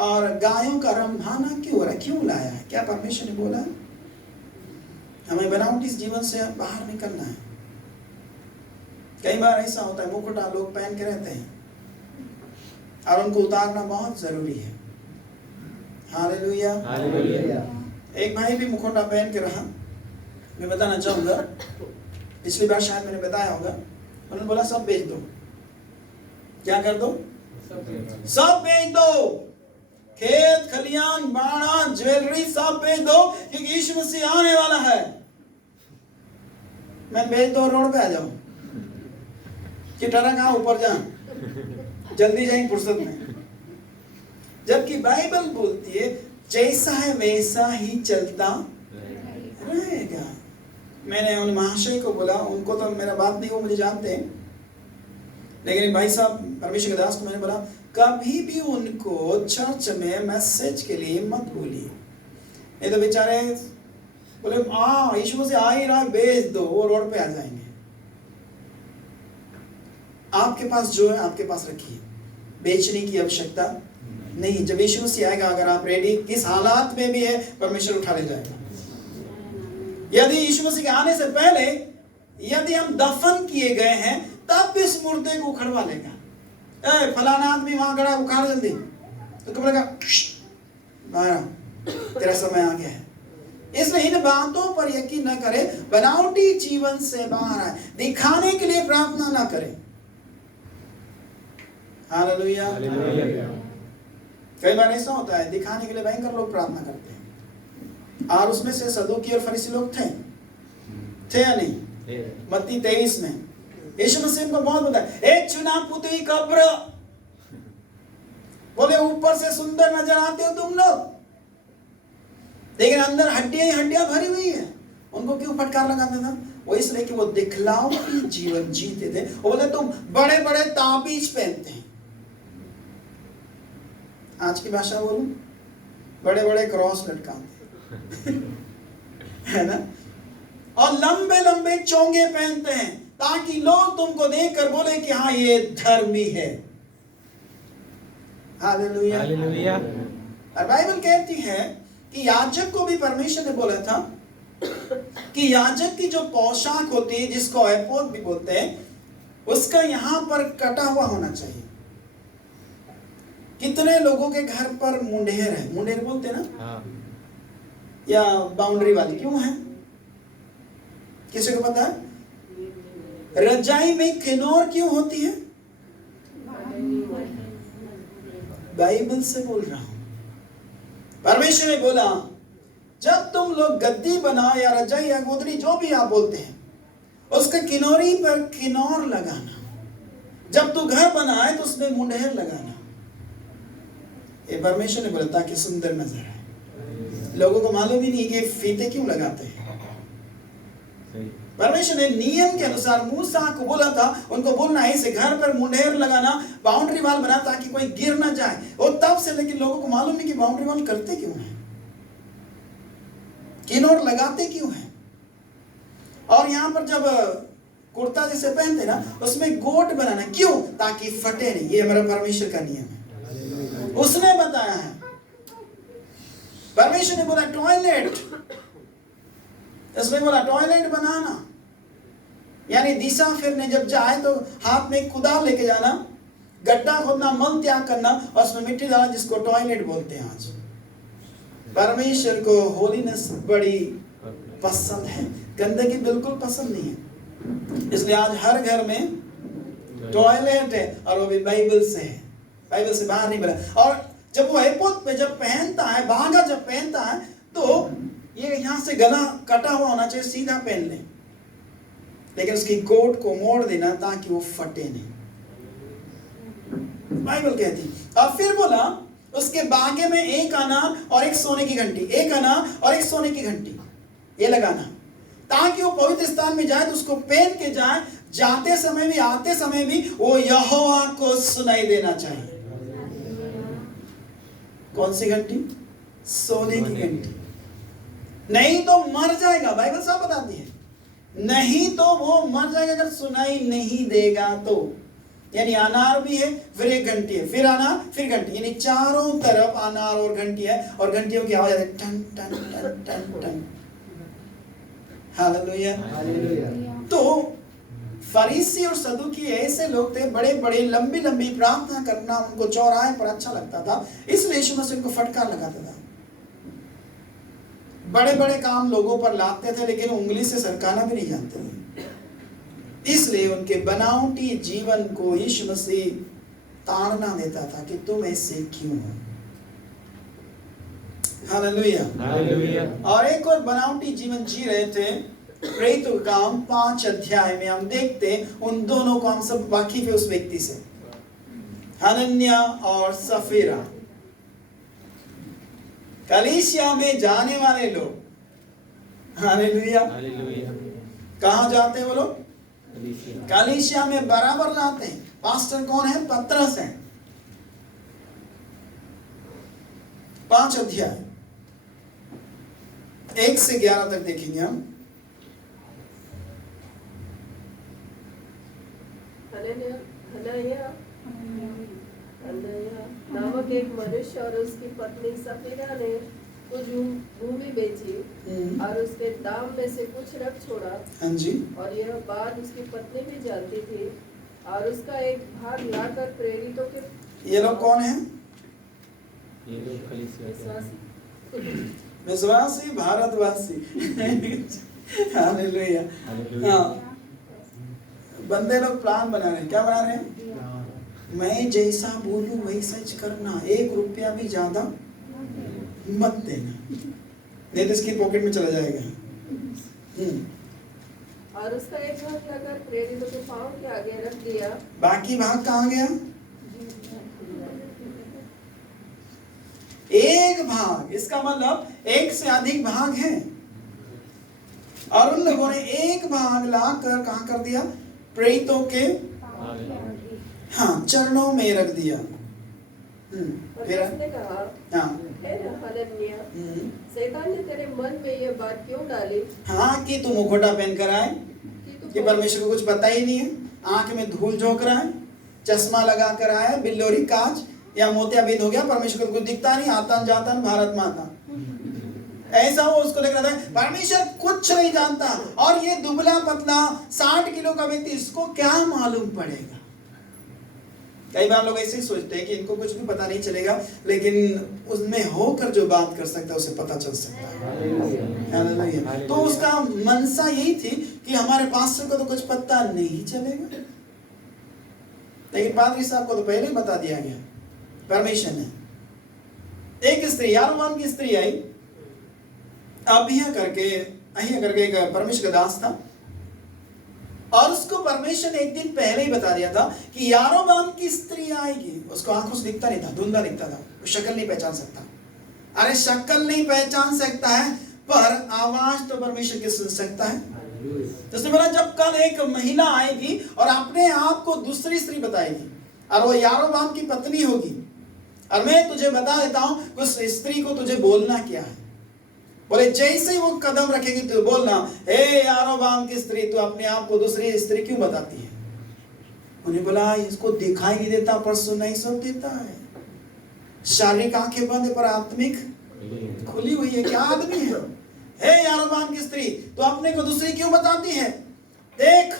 और गायों का रंभाना क्यों हो रहा है, क्यों लाया है? क्या परमेश्वर ने बोला? हमें बनावटी जीवन से बाहर निकलना है। कई बार ऐसा होता है, मुकुटा लोग पहन के रहते हैं और उनको उतारना बहुत जरूरी है। हालेलुया। एक भाई भी मुकुटा पहन के रहा, मैं बताना चाहूंगा, पिछली बार शायद मैंने बताया होगा, उन्होंने बोला सब बेच दो। क्या कर दो? सब बेच दो, खेत खलियान बाड़ा ज्वेलरी सब बेच दो, क्योंकि यीशु मसीह आने वाला है। मैं बेच दो, रोड पे आ जाओ, कि टरा कहाँ ऊपर जा, जल्दी जाएंगे फुर्सत में। जबकि बाइबल बोलती है जैसा है वैसा ही चलता रहेगा। मैंने उन महाशय को बोला, उनको तो मेरा बात नहीं, वो मुझे जानते हैं, लेकिन भाई साहब परमेश्वर के दास को मैंने बोला, कभी भी उनको चर्च में मैसेज के लिए मत बोलिए, नहीं तो बेचारे बोले यीशु से आ ही रहा है, बेच दो, वो रोड पे आ जाएंगे। आपके पास जो है आपके पास रखिए, बेचने की आवश्यकता नहीं। जब यीशु मसीह आएगा, अगर आप रेडी, किस हालात में भी है, परमेश्वर उठा ले जाएगा। यदि यीशु मसीह के आने से पहले यदि हम दफन किए गए हैं, तब भी इस मुर्दे को उखड़वा लेगा। फलाना आदमी वहां खड़ा, उखाड़ जल्दी, तो कब लगा तेरा समय आ गया है। इसलिए इन बातों पर यकीन न करें, बनावटी जीवन से बाहर आए, दिखाने के लिए प्रार्थना ना करें। हालेलुया। कई बार ऐसा होता है, दिखाने के लिए भयंकर लोग प्रार्थना करते हैं, और उसमें से सदूकी और फरीसी लोग थे या नहीं? मत्ती 23 में यीशु मसीह को बहुत बोला, एक चुना पुती कब्र, बोले ऊपर से सुंदर नजर आते हो तुम लोग, लेकिन अंदर हड्डियां ही हड्डियां भरी हुई है। उनको क्यों फटकार लगाता था? वो इसलिए कि वो दिखलावटी जीवन जीते थे। वो बोले तुम बड़े बड़े ताबीज पहनते हैं, आज की भाषा बोलूं, बड़े बड़े क्रॉस लटकाते है ना, और लंबे लंबे चोंगे पहनते हैं, ताकि लोग तुमको देखकर बोले कि हाँ ये धर्मी है। हालेलुया। हालेलुया। और बाइबल कहती है कि याजक को भी परमेश्वर ने बोला था कि याजक की जो पोशाक होती है, जिसको एपोद भी बोलते हैं, उसका यहां पर कटा हुआ होना चाहिए। कितने लोगों के घर पर मुंडेर है, मुंडेर बोलते हैं ना, या बाउंड्री वाली, क्यों है? किसी को पता है? रजाई में किनोर क्यों होती है? बाइबल से बोल रहा हूं। परमेश्वर ने बोला जब तुम लोग गद्दी बनाओ या रजाई या गोदरी जो भी आप बोलते हैं, उसके किनोरी पर किनोर लगाना। जब तू घर बनाए तो उसमें मुंडेर लगाना। ये परमेश्वर ने बोला ताकि सुंदर नजर आए। लोगों को मालूम ही नहीं कि फीते क्यों लगाते हैं। परमेश्वर ने नियम के अनुसार मूसा को बोला था, उनको बोलना है इसे घर पर मुंडेर लगाना, बाउंड्री वॉल बना ताकि कोई गिर ना जाए। और तब से लेकिन लोगों को मालूम नहीं कि बाउंड्री वॉल करते क्यों है, किनोर लगाते क्यों है। और यहां पर जब कुर्ता जैसे पहनते ना, उसमें गोट बनाना क्यों? ताकि फटे नहीं। ये हमारा परमेश्वर का नियम है, उसने बताया है। परमेश्वर ने बोला टॉयलेट, इसमें बोला टॉयलेट बनाना, यानी दिशा फिरने जब जाए तो हाथ में कुदाल लेके जाना, गड्ढा खोदना, मल त्याग करना और उसमें मिट्टी डालना, जिसको टॉयलेट बोलते हैं आज। परमेश्वर को होलीनेस बड़ी पसंद है, गंदगी बिल्कुल पसंद नहीं है। इसलिए आज हर घर में टॉयलेट है, और वो भी बाइबल से है, बाइबल से बाहर नहीं बना। और जब वो एपोद पे जब पहनता है, बागा जब पहनता है, तो ये यहां से गला कटा हुआ होना चाहिए, सीधा पहन ले, लेकिन उसकी कोट को मोड़ देना ताकि वो फटे नहीं, बाइबल कहती। और फिर बोला उसके बागे में एक अनार और एक सोने की घंटी, एक अनार और एक सोने की घंटी ये लगाना, ताकि वो पवित्र स्थान में जाए तो उसको पहन के जाए, जाते समय भी आते समय भी वो यहोवा को सुनाई देना चाहिए। कौन सी घंटी? सोने की घंटी। नहीं तो मर जाएगा, बाइबल साफ बताती है, नहीं तो वो मर जाएगा अगर सुनाई नहीं देगा तो। यानी अनार भी है, फिर एक घंटी है, फिर अनार, फिर घंटी, यानी चारों तरफ अनार और घंटी है, और घंटियों की आवाज आती है टन टन टन टन टन। हालेलुया। तो फरीसी और सदूकी ऐसे लोग थे, बड़े बड़े लंबी लंबी प्रार्थना करना उनको चौराहे पर अच्छा लगता था, इसलिए यीशु मसीह उनको फटकार लगाता था। बड़े बड़े काम लोगों पर लाते थे, लेकिन उंगली से सरकाना भी नहीं जानते थे। इसलिए उनके बनावटी जीवन को यीशु मसीह ताड़ना देता था कि तुम ऐसे क्यों हो। हालेलुया। और एक और बनावटी जीवन जी रहे थे। प्रेरितों का काम 5 अध्याय में हम देखते उन दोनों को, हम सब वाकिफ है उस व्यक्ति से, हनन्या और सफीरा। कलीसिया में जाने वाले लोग, हालेलुया, कहाँ जाते हैं वो लोग? कलीसिया में बराबर जाते हैं। पास्टर कौन है? पतरस है। 5 अध्याय 1 से 11 तक देखेंगे हम। हनन्याह नामक एक मनुष्य और उसकी पत्नी सफीरा ने कुछ भूमि बेची और उसके दाम में से कुछ रख छोड़ा। हाँ जी। और यह बात उसकी पत्नी भी जानती थी, और उसका एक भाग लाकर प्रेरितों के। ये लोग कौन हैं? ये लोग कलीसिया विश्वासी भारतवासी। हालेलुया। हाँ, बंदे लोग प्लान बना रहे हैं। क्या बना रहे हैं? मैं जैसा बोलूं वैसा ही करना, 1 रुपया भी ज्यादा मत देना, नहीं तो इसकी पॉकेट में चला जाएगा। और उसका एक भाग लाकर प्रेरितों के पांव के आगे रख दिया। बाकी भाग कहाँ गया? एक भाग, इसका मतलब 1 से अधिक भाग है, और उन लोगों ने एक भाग लाकर कहाँ कर दिया? प्रेरितों के चरणों में रख दिया। फिर उसने कहा, हनन्याह, शैतान ने तेरे मन में यह बात क्यों डाली? हाँ, कि तू मुखौटा पहन कर आए, कि परमेश्वर को कुछ पता ही नहीं है, आंख में धूल झोंक रहा है, चश्मा लगा कर आया, बिल्लोरी कांच या मोतियाबिंद हो गया, परमेश्वर को कुछ दिखता नहीं, आता जाता भारत माता, ऐसा वो उसको लग रहा था परमेश्वर कुछ नहीं जानता। और ये दुबला पतला 60 किलो का व्यक्ति, इसको क्या मालूम पड़ेगा? कई बार लोग ऐसे ही सोचते हैं कि इनको कुछ भी पता नहीं चलेगा, लेकिन उसमें होकर जो बात कर सकता है उसे पता चल सकता है। हालेलुया। तो उसका मनसा यही थी कि हमारे पास्टर को तो कुछ पता नहीं चलेगा, लेकिन पादरी साहब को तो पहले ही बता दिया गया परमिशन है। एक स्त्री, यारोबाम की स्त्री आई, अहिया करके एक परमेश्वर का दास था, और उसको परमेश्वर ने एक दिन पहले ही बता दिया था कि यारोबाम की स्त्री आएगी। उसको आंखों से दिखता नहीं था, धुंधला दिखता था, वो शक्ल नहीं पहचान सकता। अरे शक्ल नहीं पहचान सकता है, पर आवाज तो परमेश्वर की सुन सकता है। तो उसने बोला जब कल एक महिला आएगी और अपने आप को दूसरी स्त्री बताएगी, और वो यारोबाम की पत्नी होगी, और मैं तुझे बता देता हूं उस स्त्री को तुझे बोलना क्या है। बोले जैसे ही वो कदम रखेगी तो बोलना, हे यारोबाम की स्त्री, तू अपने आप को दूसरी स्त्री क्यों बताती है? उन्हें बोला इसको दिखाई नहीं देता पर सुनाई सब देता है। शारीरिक आंखें बंद है पर आत्मिक खुली हुई है। क्या आदमी है? हे यारोबाम की स्त्री, तू अपने को दूसरी क्यों बताती है? देख,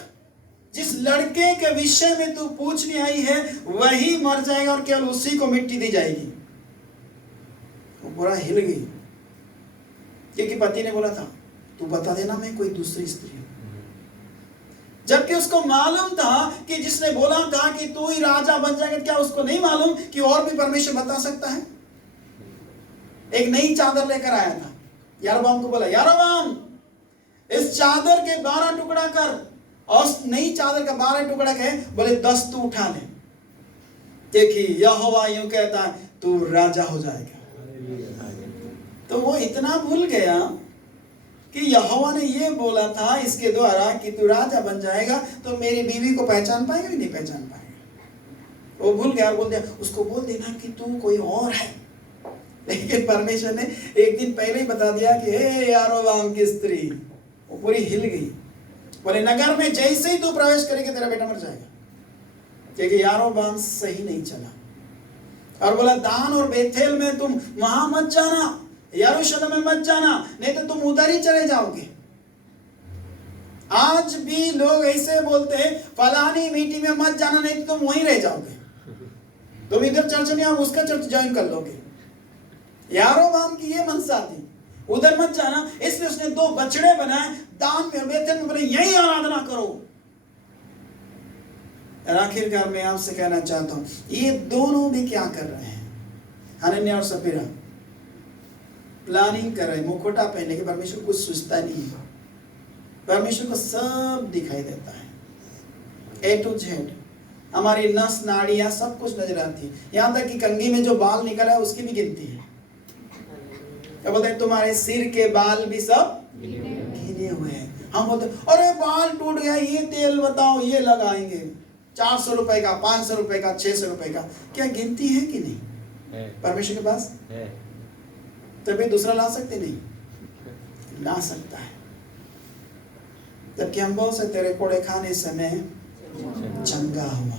जिस लड़के के विषय में तू पूछने आई है वही मर जाएगा और केवल उसी को मिट्टी दी जाएगी। वो पूरा हिल गई, क्योंकि पति ने बोला था तू बता देना मैं कोई दूसरी स्त्री हूं, जबकि उसको मालूम था कि जिसने बोला था कि तू ही राजा बन जाएगा, क्या उसको नहीं मालूम कि और भी परमेश्वर बता सकता है? एक नई चादर लेकर आया था, यारोबाम को बोला यारोबाम इस चादर के 12 टुकड़ा कर, और उस नई चादर का 12 टुकड़ा के बोले 10 तू उठा ले, देखिए यहोवा यूं कहता है तू राजा हो जाएगा। तो वो इतना भूल गया कि यहोवा ने ये बोला था इसके द्वारा कि तू राजा बन जाएगा, तो मेरी बीवी को पहचान पाएगा कि नहीं पहचान पाएगा। वो भूल गया, बोल दिया उसको बोल देना कि तू कोई और है। लेकिन परमेश्वर ने एक दिन पहले ही बता दिया कि हे यारोबाम की स्त्री, वो पूरी हिल गई। बोले नगर में जैसे ही तू प्रवेश करेगा तेरा बेटा मर जाएगा, क्योंकि यारोबाम सही नहीं चला। और बोला दान और बेथेल में तुम वहां मत जाना, यरूशलेम में मत जाना, नहीं तो तुम उधर ही चले जाओगे। आज भी लोग ऐसे बोलते हैं फलानी मीटिंग में मत जाना, नहीं तो तुम वहीं रह जाओगे, तुम इधर चर्च में आओ उसका चर्च ज्वाइन कर लोगे। यारोबाम की ये मनसा थी, उधर मत जाना, इसलिए उसने 2 बछड़े बनाए, दान में और बेथेल में बोले यही आराधना करो। आखिरकार मैं आपसे कहना चाहता हूं ये दोनों भी क्या कर रहे हैं? हनन्याह और सफीरा प्लानिंग कर रहे हैं मुखौटा पहनने के। परमेश्वर कुछ सोचता नहीं है, परमेश्वर को सब दिखाई देता है, A to Z। हमारी नस नाड़ियां सब कुछ नजर आती है, यहां तक कि कंघी में जो बाल निकला है उसकी भी गिनती है। क्या बोलते हैं तुम्हारे सिर के बाल भी सब गिने हुए हैं। हम बोलते हैं अरे बाल टूट गया, ये तेल बताओ, ये लगाएंगे 400 रुपए का, 500 रुपए का, 600 रुपए का। क्या गिनती है कि नहीं है? परमेश्वर के पास है, तभी दूसरा ला सकते नहीं, ला सकता है। जबकि हम बोल सकते तेरे कोड़े खाने से मैं चंगा हुआ,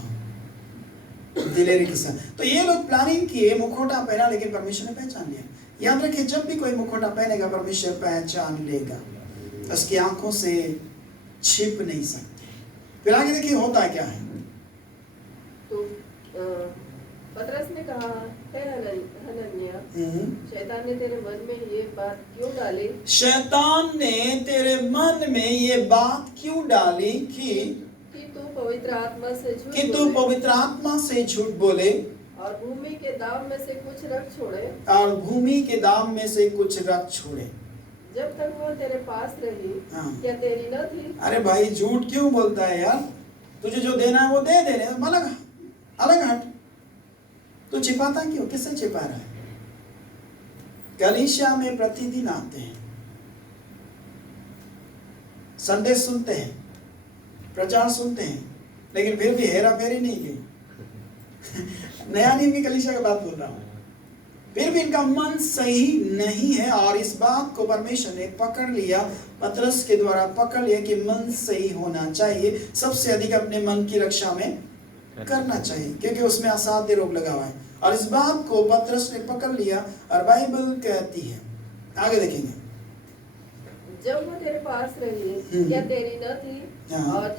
दिलेरी के साथ। तो ये लोग प्लानिंग किए, मुखौटा पहना, लेकिन परमेश्वर ने पहचान लिया। याद रखिए जब भी कोई मुखौटा पहनेगा परमेश्वर पहचान लेगा, उसकी आंखों से छिप नहीं सकते। फिर आगे देखिए होता क्या है। तो पतरस ने कहा हे हनन्याह, शैतान ने तेरे मन में ये बात क्यों डाली? शैतान ने तेरे मन में ये बात क्यों डाली कि तू पवित्र आत्मा से झूठ कि तू पवित्र आत्मा से झूठ बोले और भूमि के दाम में से कुछ रख छोड़े, और भूमि के दाम में से कुछ रख छोड़े। जब तक वो तेरे पास रही क्या तेरी न थी? अरे भाई झूठ क्यों बोलता है यार? तुझे जो देना है वो दे देने, अलग हट। तो छिपाता क्यों? किससे छिपा रहा है? कलीसिया में प्रतिदिन आते हैं, संदेश सुनते हैं, प्रचार सुनते हैं, लेकिन फिर भी हेरा फेरी नहीं की। नया नियम की कलीसिया की बात बोल रहा हूं। फिर भी इनका मन सही नहीं है, और इस बात को परमेश्वर ने पकड़ लिया, पतरस के द्वारा पकड़ लिया कि मन सही होना चाहिए। सबसे अधिक अपने मन की रक्षा में करना चाहिए, क्योंकि उसमें असाध्य रोग लगा हुआ है। और इस बात को पतरस ने पकड़ लिया, और बाइबल कहती है, आगे देखेंगे, जब वो तेरे पास रही क्या तेरी न थी? और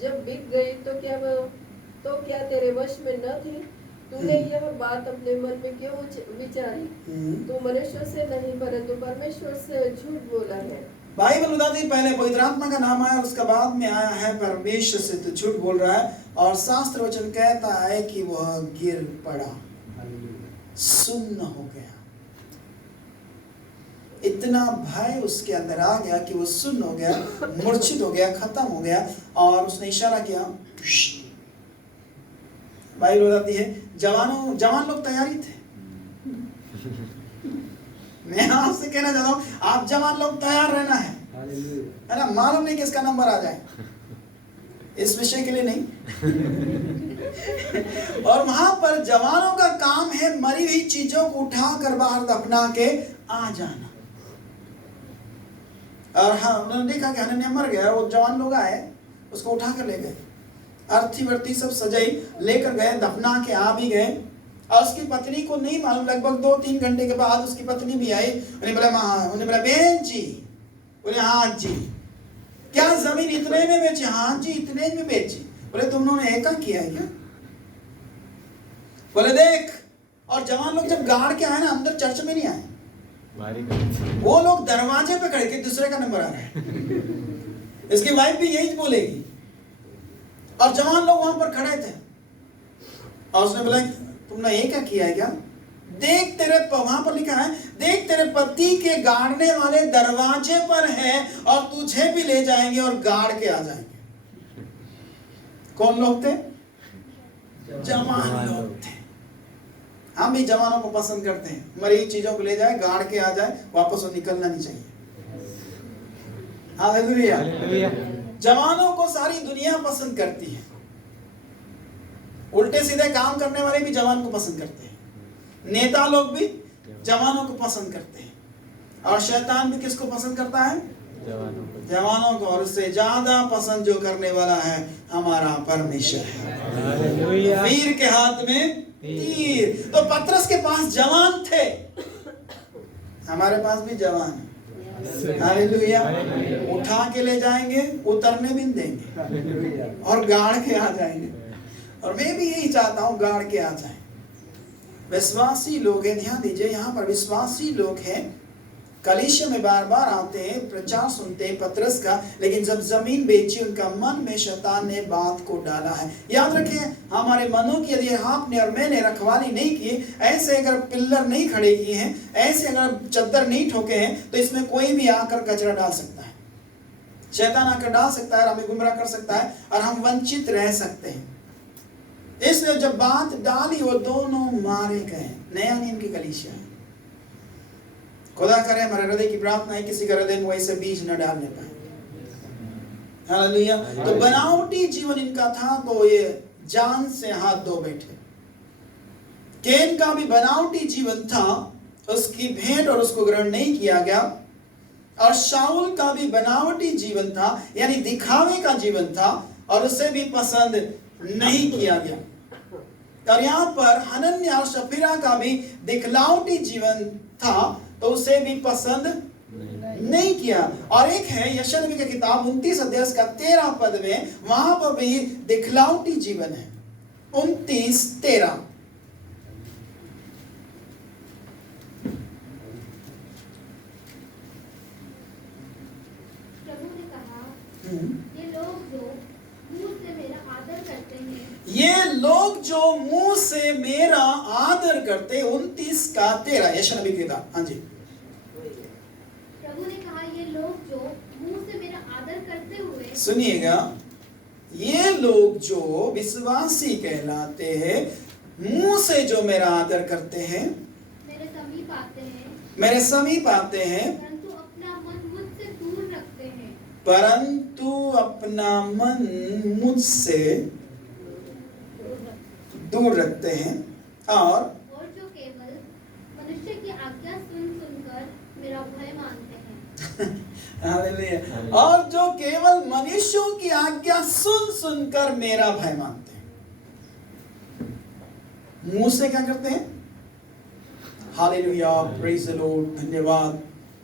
जब बिक गई तो क्या वो तो क्या तेरे वश में न थी? तूने यह बात अपने मन में क्यों विचारी? तू मनुष्य से नहीं परंतु परमेश्वर से झूठ बोला है। बाइबल बताती है पहले पवित्र आत्मा का नाम आया, उसका बाद में आया है परमेश्वर से तो झूठ बोल रहा है। और शास्त्र वचन कहता है कि वह गिर पड़ा, सुन्न हो गया। इतना भय उसके अंदर आ गया कि वो सुन्न हो गया, मूर्छित हो गया, खत्म हो गया। और उसने इशारा किया। बाइबल बताती है जवान लोग तैयारी थे। मैं आपसे कहना चाहता हूँ, आप जवान लोग तैयार रहना है ना। मालूम नहीं किसका नंबर आ जाए, इस विषय के लिए नहीं। और वहां पर जवानों का काम है मरी हुई चीजों को उठाकर बाहर दफना के आ जाना। और हाँ, उन्होंने देखा कि हनन्याह मर गया, वो जवान लोग आए, उसको उठा कर ले गए, अर्थी वर्ती सब सजाई लेकर गए, दफना के आ भी गए। और उसकी पत्नी को नहीं मालूम, लगभग 2-3 घंटे के बाद उसकी पत्नी भी आई। उन्हें बोला बहन जी, बोले हाँ जी, क्या जमीन इतने में बेची? हाँ जी इतने में बेची। बोले तुम लोगों ने एका किया है क्या? बोले देख। और जवान लोग जब गाड़ के आए ना, अंदर चर्च में नहीं आए, वो लोग दरवाजे पे खड़े के दूसरे का नंबर आ रहा है। इसकी वाइफ भी यही बोलेगी। और जवान लोग वहां पर खड़े थे और उसने बोला तुमने ये क्या किया है क्या? देख तेरे, वहां पर लिखा है, देख तेरे पति के गाड़ने वाले दरवाजे पर है और तुझे भी ले जाएंगे और गाड़ के आ जाएंगे। कौन लोग थे? जवान लोग थे। हम भी जवानों को पसंद करते हैं, मरी चीजों को ले जाए, गाड़ के आ जाए, वापस वो निकलना नहीं चाहिए। हालेलुया। जवानों को सारी दुनिया पसंद करती है। उल्टे सीधे काम करने वाले भी जवान को पसंद करते हैं, नेता लोग भी जवानों को पसंद करते हैं। और शैतान भी किसको पसंद करता है? जवानों को। और उससे ज्यादा पसंद जो करने वाला है हमारा परमेश्वर है। वीर के हाथ में तीर। तो पतरस के पास जवान थे, हमारे पास भी जवान है। हालेलुया। उठा के ले जाएंगे, उतरने भी देंगे और गाड़ के आ जाएंगे। और मैं भी यही चाहता हूं, गाड़ के आ जाए। विश्वासी लोग हैं, ध्यान दीजिए, यहाँ पर विश्वासी लोग हैं, कलीसिया में बार बार आते हैं, प्रचार सुनते हैं पतरस का, लेकिन जब जमीन बेची उनका मन में शैतान ने बात को डाला है। याद रखें, हमारे मनों की यदि आपने और मैंने रखवाली नहीं की, ऐसे अगर पिल्लर नहीं खड़े किए हैं, ऐसे अगर चद्दर नहीं ठोके हैं, तो इसमें कोई भी आकर कचरा डाल सकता है, शैतान आकर डाल सकता है और हमें गुमराह कर सकता है और हम वंचित रह सकते हैं। इसलिए जब बात डाली वो दोनों मारे गए। नया नियम की कलीसिया है। खुदा करे हमारे हृदय की प्रार्थना है किसी का हृदय में वैसे बीज न डालने पाए। हालेलुया। तो बनावटी जीवन इनका था, तो ये जान से हाथ धो बैठे। केन का भी बनावटी जीवन था, उसकी भेंट और उसको ग्रहण नहीं किया गया। और शाऊल का भी बनावटी जीवन था, यानी दिखावे का जीवन था, और उसे भी पसंद नहीं किया गया। और यहाँ पर हनन्याह और सफीरा का भी दिखलावटी जीवन था, तो उसे भी पसंद नहीं किया। और एक है यशायाह नबी की किताब 29 अध्याय का 13 पद में, वहां पर भी दिखलावटी जीवन है। 29:13। प्रभु ने कहा, ये लोग जो मुंह से मेरा आदर करते हैं, ये लोग जो मुंह से मेरा आदर करते। 29:13 यशायाह नबी की किताब। हाँ जी। प्रभु ने कहा, ये लोग जो मुंह से मेरा आदर करते हुए, सुनिएगा, ये लोग जो विश्वासी कहलाते हैं, मुंह से जो मेरा आदर करते हैं, मेरे समीप आते हैं, मेरे समीप आते हैं, परंतु अपना मन मुझसे दूर रखते हैं, परंतु अपना मन मुझसे दूर रखते हैं, और जो केवल मनुष्य की आज्ञा सुन सुनकर मेरा भय मानते हैं। हालेलुया। और जो केवल मनुष्यों की आज्ञा सुन सुनकर मेरा भय मानते हैं। मुंह से क्या करते हैं? हालेलुया, प्रेज द लॉर्ड, धन्यवाद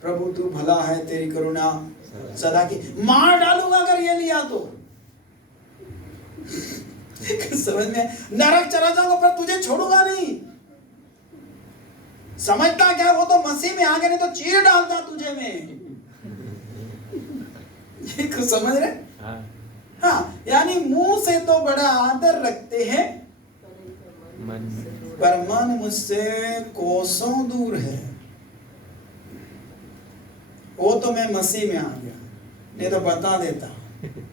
प्रभु, तू भला है, तेरी करुणा सदा की। मार डालूंगा अगर ये लिया तो। समझ में, नरक चला जाऊंगा पर तुझे छोड़ूंगा नहीं। समझता क्या, वो तो मसीह में आ गए, नहीं तो चीर डालता तुझे में। ये कुछ समझ रहे? हाँ, यानी मुंह से तो बड़ा आदर रखते हैं पर मन मुझसे कोसों दूर है। वो तो मैं मसीह में आ गया, नहीं तो बता देता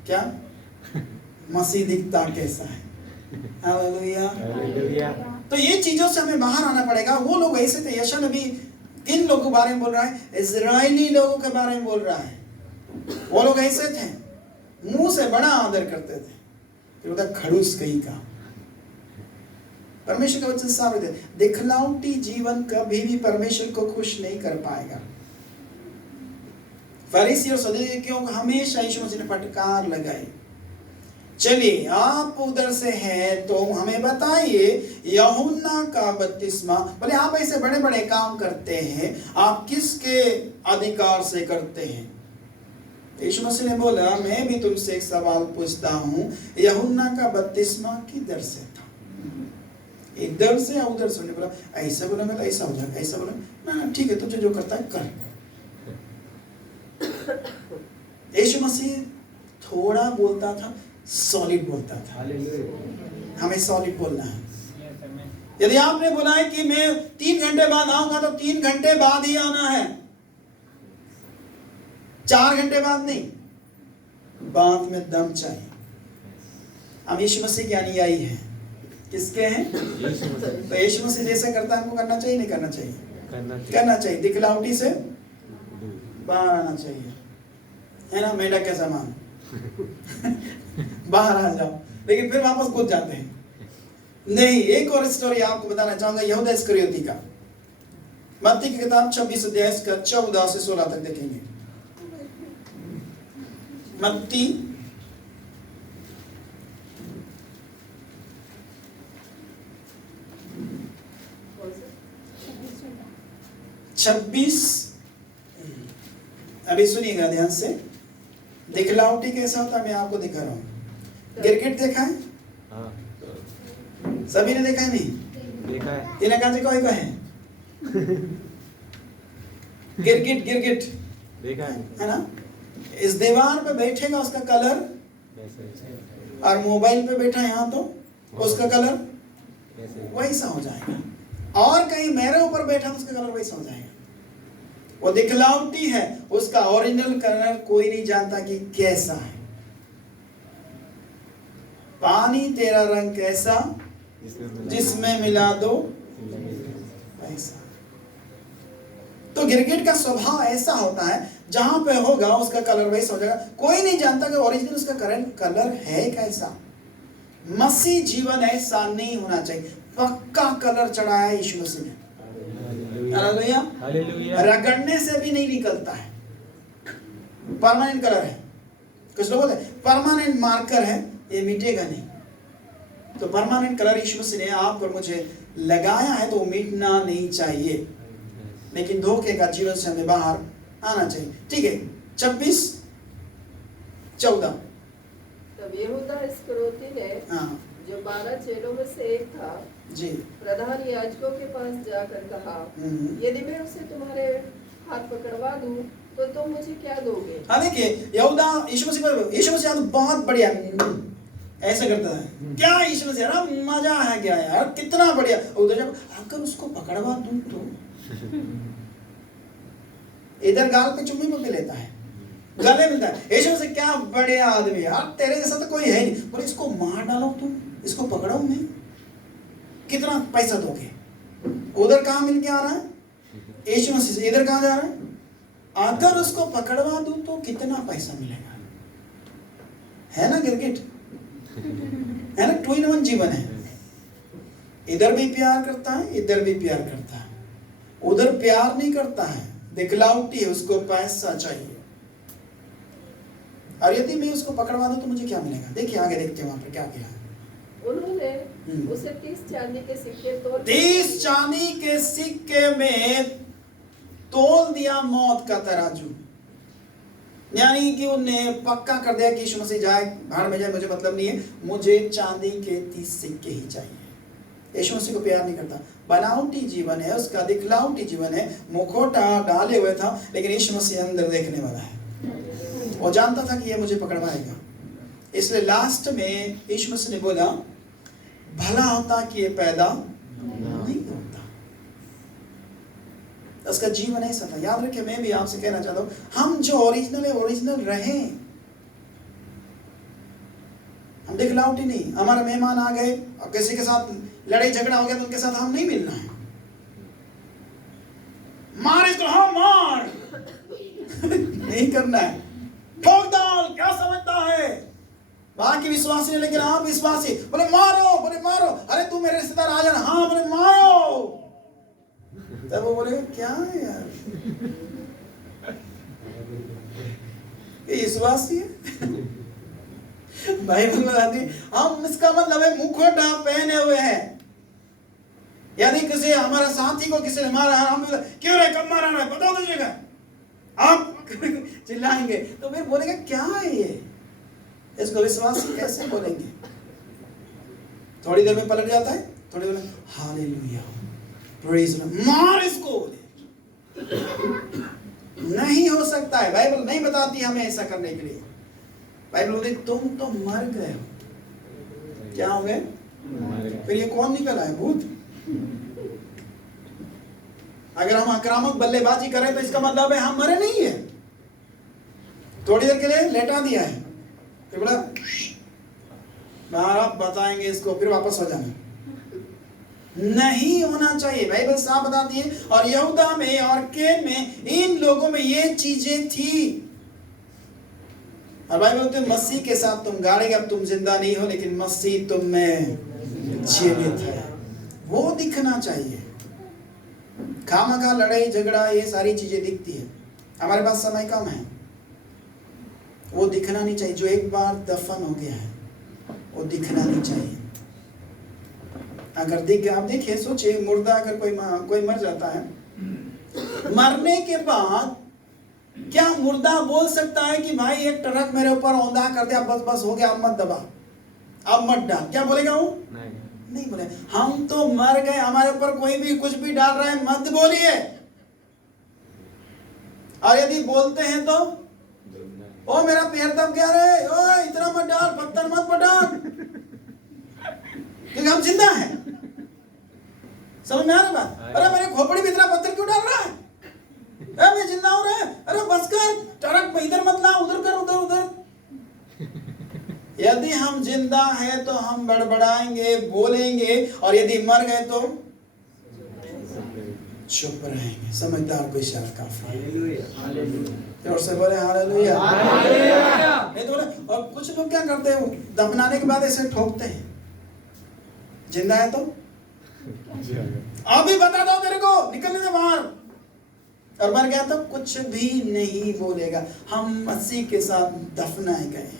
क्या मसीह दिखता कैसा है। हालेलुया। तो ये चीजों से हमें बाहर आना पड़ेगा। वो लोग ऐसे थे, यशा नबी किन लोगों के बारे में बोल रहा है? इजरायली लोगों के बारे में बोल रहा है। वो लोग ऐसे थे, मुंह से बड़ा आदर करते थे, फिर उधर खड़ूस कहीं का। परमेश्वर के वचन साफ है, दिखलावटी जीवन कभी भी परमेश्वर को खुश नहीं कर पाएगा। फरीसी और सदूकियों को हमेशा यीशु मसीह ने फटकार लगाई। चलिए, आप उधर से हैं तो हमें बताइए, यूहन्ना का बपतिस्मा, बोले आप ऐसे बड़े बड़े काम करते हैं, आप किसके अधिकार से करते हैं? यीशु मसीह ने बोला, मैं भी तुमसे एक सवाल पूछता हूं, यूहन्ना का बपतिस्मा किधर से था? इधर से या उधर से? बोला ऐसा बोलेंगे तो ऐसा हो जाएगा, ऐसा बोलेंगे ना, ठीक है तुझे जो करता है कर। यीशु मसीह थोड़ा बोलता था, सॉलिड बोलता था। हमें सॉलिड बोलना है। यदि आपने बोला है कि मैं 3 घंटे बाद आऊंगा तो 3 घंटे बाद ही आना है, 4 घंटे बाद नहीं। बात में दम चाहिए। हम यीशु मसीह के अनुयायी हैं। किसके हैं? तो यीशु मसीह जैसे करता है हमको करना चाहिए, नहीं करना चाहिए? करना चाहिए। दिखलावटी से बाहर आना चाहिए, है ना, मेढक के समान। बाहर आ जाओ, लेकिन फिर वापस कूद जाते हैं। नहीं, एक और स्टोरी आपको बताना चाहूंगा, यहूदा इस्करियोती का। मत्ती की किताब 26 अध्याय का 14 से 16 तक देखेंगे। मत्ती 26, अभी सुनिएगा ध्यान से। दिखलावटी कैसा होता है मैं आपको दिखा रहा हूँ। गिरगिट देखा है? सभी ने देखा है? नहीं देखा है। इन्हें कहा कोई को है? गिरगिट देखा है ना? इस दीवार पे बैठेगा उसका कलर, और मोबाइल पे बैठा यहाँ तो उसका कलर वैसा हो जाएगा, और कहीं मेरे ऊपर बैठा तो उसका कलर वैसा हो जाएगा। वो दिखलावटी है, उसका ओरिजिनल कलर कोई नहीं जानता कि कैसा है। पानी तेरा रंग कैसा, जिसमें मिला दो वैसा। तो गिरगिट का स्वभाव ऐसा होता है, जहां पे होगा उसका कलर वैसा हो जाएगा। कोई नहीं जानता कि ओरिजिनल उसका कलर है कैसा। मसीह जीवन ऐसा नहीं होना चाहिए। पक्का कलर चढ़ाया यीशु मसीह ने। हालेलुया। रगड़ने से भी नहीं निकलता है, परमानेंट कलर है। कुछ लोग बोलते हैं परमानेंट मार्कर है, ये मिटेगा नहीं। तो परमानेंट कलर यीशु मसीह ने आप और मुझे लगाया है, तो वो मिटना नहीं चाहिए। लेकिन धोखे का जीवन से हमें बाहर आना चाहिए। ठीक है, 26:14। तब यहूदा इस्करियोती ने, जो 12 चेलों में से एक था, जी, प्रधान याजकों के पास जाकर कहा, यदि मैं उसे तुम्हारे हाथ पकड़वा दूं तो तुम मुझे क्या दोगे? हाँ, देखिए यहूदा यीशु मसीह बहुत बढ़िया ऐसा करता है। क्या यीशु मसीह, अरे मजा है क्या यार, कितना बढ़िया। उधर जब अगर उसको पकड़वा दूं तो इधर गाल पे चुम्मी पे लेता है, गले मिलता है। यीशु मसीह क्या बढ़िया आदमी यार, तेरे जैसा तो कोई है नहीं। बोले इसको मार डालो तुम, इसको पकड़ो मैं, कितना पैसा दोगे? उधर कहाँ मिल के आ रहा है यीशु मसीह से, इधर कहाँ जा रहा है? अगर उसको पकड़वा दूं तो कितना पैसा मिलेगा? है ना गिरगिट, है ना, 2 in 1 जीवन है। इधर भी प्यार करता है, इधर भी प्यार करता है। उधर प्यार नहीं करता है, दिखलावटी है, उसको पैसा चाहिए। और यदि मैं उसको पकड़वा दूं तो मुझे क्या मिलेगा? देखिए आगे देखते हैं वहां पर क्या किया। उन्होंने उसे 30 चांदी के सिक्के तोल 30 चांदी के सिक्के में तोल दिया मौत का तराजू। यानी कि उन्हें पक्का कर दिया कि यीशु मसीह जाए भाड़ में जाए, मुझे मतलब नहीं है, मुझे चांदी के 30 सिक्के ही चाहिए। यीशु मसीह को प्यार नहीं करता। बनावटी जीवन है उसका, दिखलावटी जीवन है, मुखौटा डाले हुए था, लेकिन यीशु मसीह अंदर देखने वाला है। वो जानता था कि ये मुझे पकड़वाएगा, इसलिए लास्ट में यीशु मसीह ने बोला भला होता कि ये पैदा नहीं होता। उसका जीवन ऐसा था। याद रखिए, मैं भी आपसे कहना चाहता हूं, हम जो ओरिजिनल है ओरिजिनल रहे, हम दिखलावटी नहीं। हमारा मेहमान आ गए और किसी के साथ लड़ाई झगड़ा हो गया तो उनके साथ हम नहीं मिलना है, मार इसको, हाँ मार नहीं करना है, ठोक डाल, क्या समझता है बाकी विश्वासी नहीं, लेकिन आप विश्वासी, बोले मारो, बोले मारो, अरे तू मेरे रिश्तेदार आ जाना, हाँ बोले मारो, तब वो बोलेगा क्या है यार, ये विश्वासी है। बाइबल में आती है, हम इसका मतलब है मुखौटा पहने हुए हैं। यदि किसी हमारा साथी को किसी ने मारा, हम क्यों रे, कब मारा है बताओ तुझे, आप चिल्लाएंगे तो फिर बोलेगा क्या है ये, इसको विश्वासी कैसे बोलेंगे। थोड़ी देर में पलट जाता है, थोड़ी देर में हालेलुया प्रेज़ द लॉर्ड, मार इसको, नहीं हो सकता है। बाइबल नहीं बताती हमें ऐसा करने के लिए। बाइबल बोलती तुम तो मर गए हो। क्या हो गए? फिर ये कौन निकला है? भूत। अगर हम आक्रामक बल्लेबाजी करें तो इसका मतलब है हम मरे नहीं है, थोड़ी देर के लिए लेटा दिया है, फिर बोला आप बताएंगे इसको, फिर वापस हो जाना। नहीं होना चाहिए। बाइबल साफ बताती है। और यहूदा में और केन में, इन लोगों में ये चीजें थी। और बाइबल बोलते हैं मसीह के साथ तुम गाड़े, अब तुम जिंदा नहीं हो लेकिन मसीह तुम में जीवित है। वो दिखना चाहिए। खामखा लड़ाई झगड़ा ये सारी चीजें दिखती है, हमारे पास समय कम है, वो दिखना नहीं चाहिए। जो एक बार दफन हो गया है वो दिखना नहीं चाहिए। अगर दिख, आप देखिए, सोचिए, मुर्दा अगर कोई मर जाता है, मरने के बाद क्या मुर्दा बोल सकता है कि भाई एक ट्रक मेरे ऊपर औंधा कर दिया, बस बस हो गया, अब मत दबा, अब मत डाल? क्या बोलेगा वो? नहीं बोले। हम तो मर गए, हमारे ऊपर कोई भी कुछ भी डाल रहा है मत बोलिए। और यदि बोलते हैं तो ओ मेरा पैर दब गया रे, ओ इतना मत डाल, पत्थर मत पटाक, क्योंकि हम जिंदा हैं। समझ में आ रहा बात? अरे मेरे खोपड़ी में इतना पत्थर क्यों डाल रहा है? अरे मैं जिंदा हूं रे, अरे बस कर, ट्रक में इधर मत ला, उधर कर, उधर उधर। यदि हम जिंदा हैं तो हम बड़बड़ाएंगे, बोलेंगे, और यदि मर गए तो चुप रहेंगे। समझदार को इशारा काफी है। और से बोले हालेलुया। नहीं तो बोले, और कुछ लोग क्या करते हैं, दफनाने के बाद ऐसे ठोकते हैं, जिंदा है तो अभी बता दो तेरे को, निकलने से बाहर। और मर गया तो कुछ भी नहीं बोलेगा। हम मसीह के साथ दफनाए गए,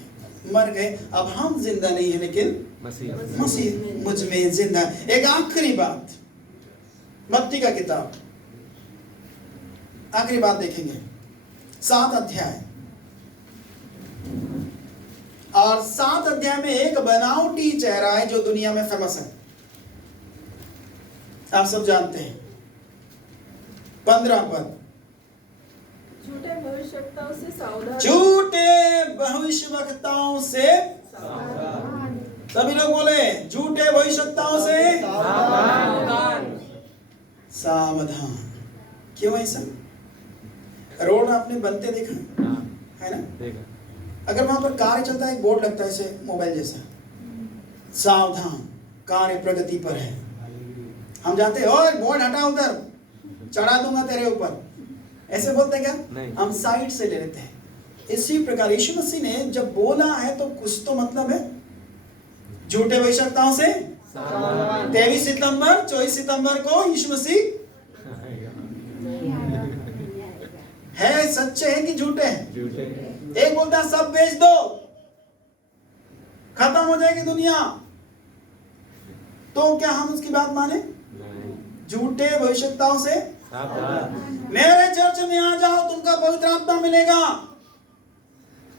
मर गए, अब हम जिंदा नहीं है लेकिन मसीह मुझ में जिंदा है। एक आखिरी बात, मत्ती का किताब, आखिरी बात देखेंगे, 7 अध्याय। और 7 अध्याय में एक बनावटी चेहरा है जो दुनिया में फेमस है, आप सब जानते हैं। 15 पद, झूठे भविष्यवक्ताओं से सावधान, झूठे भविष्यवक्ताओं से सभी लोग बोले, झूठे भविष्यवक्ताओं से सावधान। क्यों ऐसा? रोड आपने बनते देखा है ना? अगर वहां पर कार्य चलता है, एक बोर्ड लगता है ऐसे मोबाइल जैसा, सावधान, कार्य प्रगति पर है। हम जाते हैं, ओए बोर्ड हटा, उधर चढ़ा दूंगा तेरे ऊपर, ऐसे बोलते क्या? हम साइड से ले लेते हैं। इसी प्रकार यीशु मसीह ने जब बोला है तो कुछ तो मतलब है। झूठे भविष्यवक्ताओं से 23 सितंबर 24 सितंबर को यीशु मसीह है, सच्चे हैं कि झूठे हैं? एक बोलता है सब बेच दो, खत्म हो जाएगी दुनिया, तो क्या हम उसकी बात माने? झूठे भविष्यवक्ताओं से मेरे चर्च में आ जाओ, तुमको पवित्र आत्मा मिलेगा,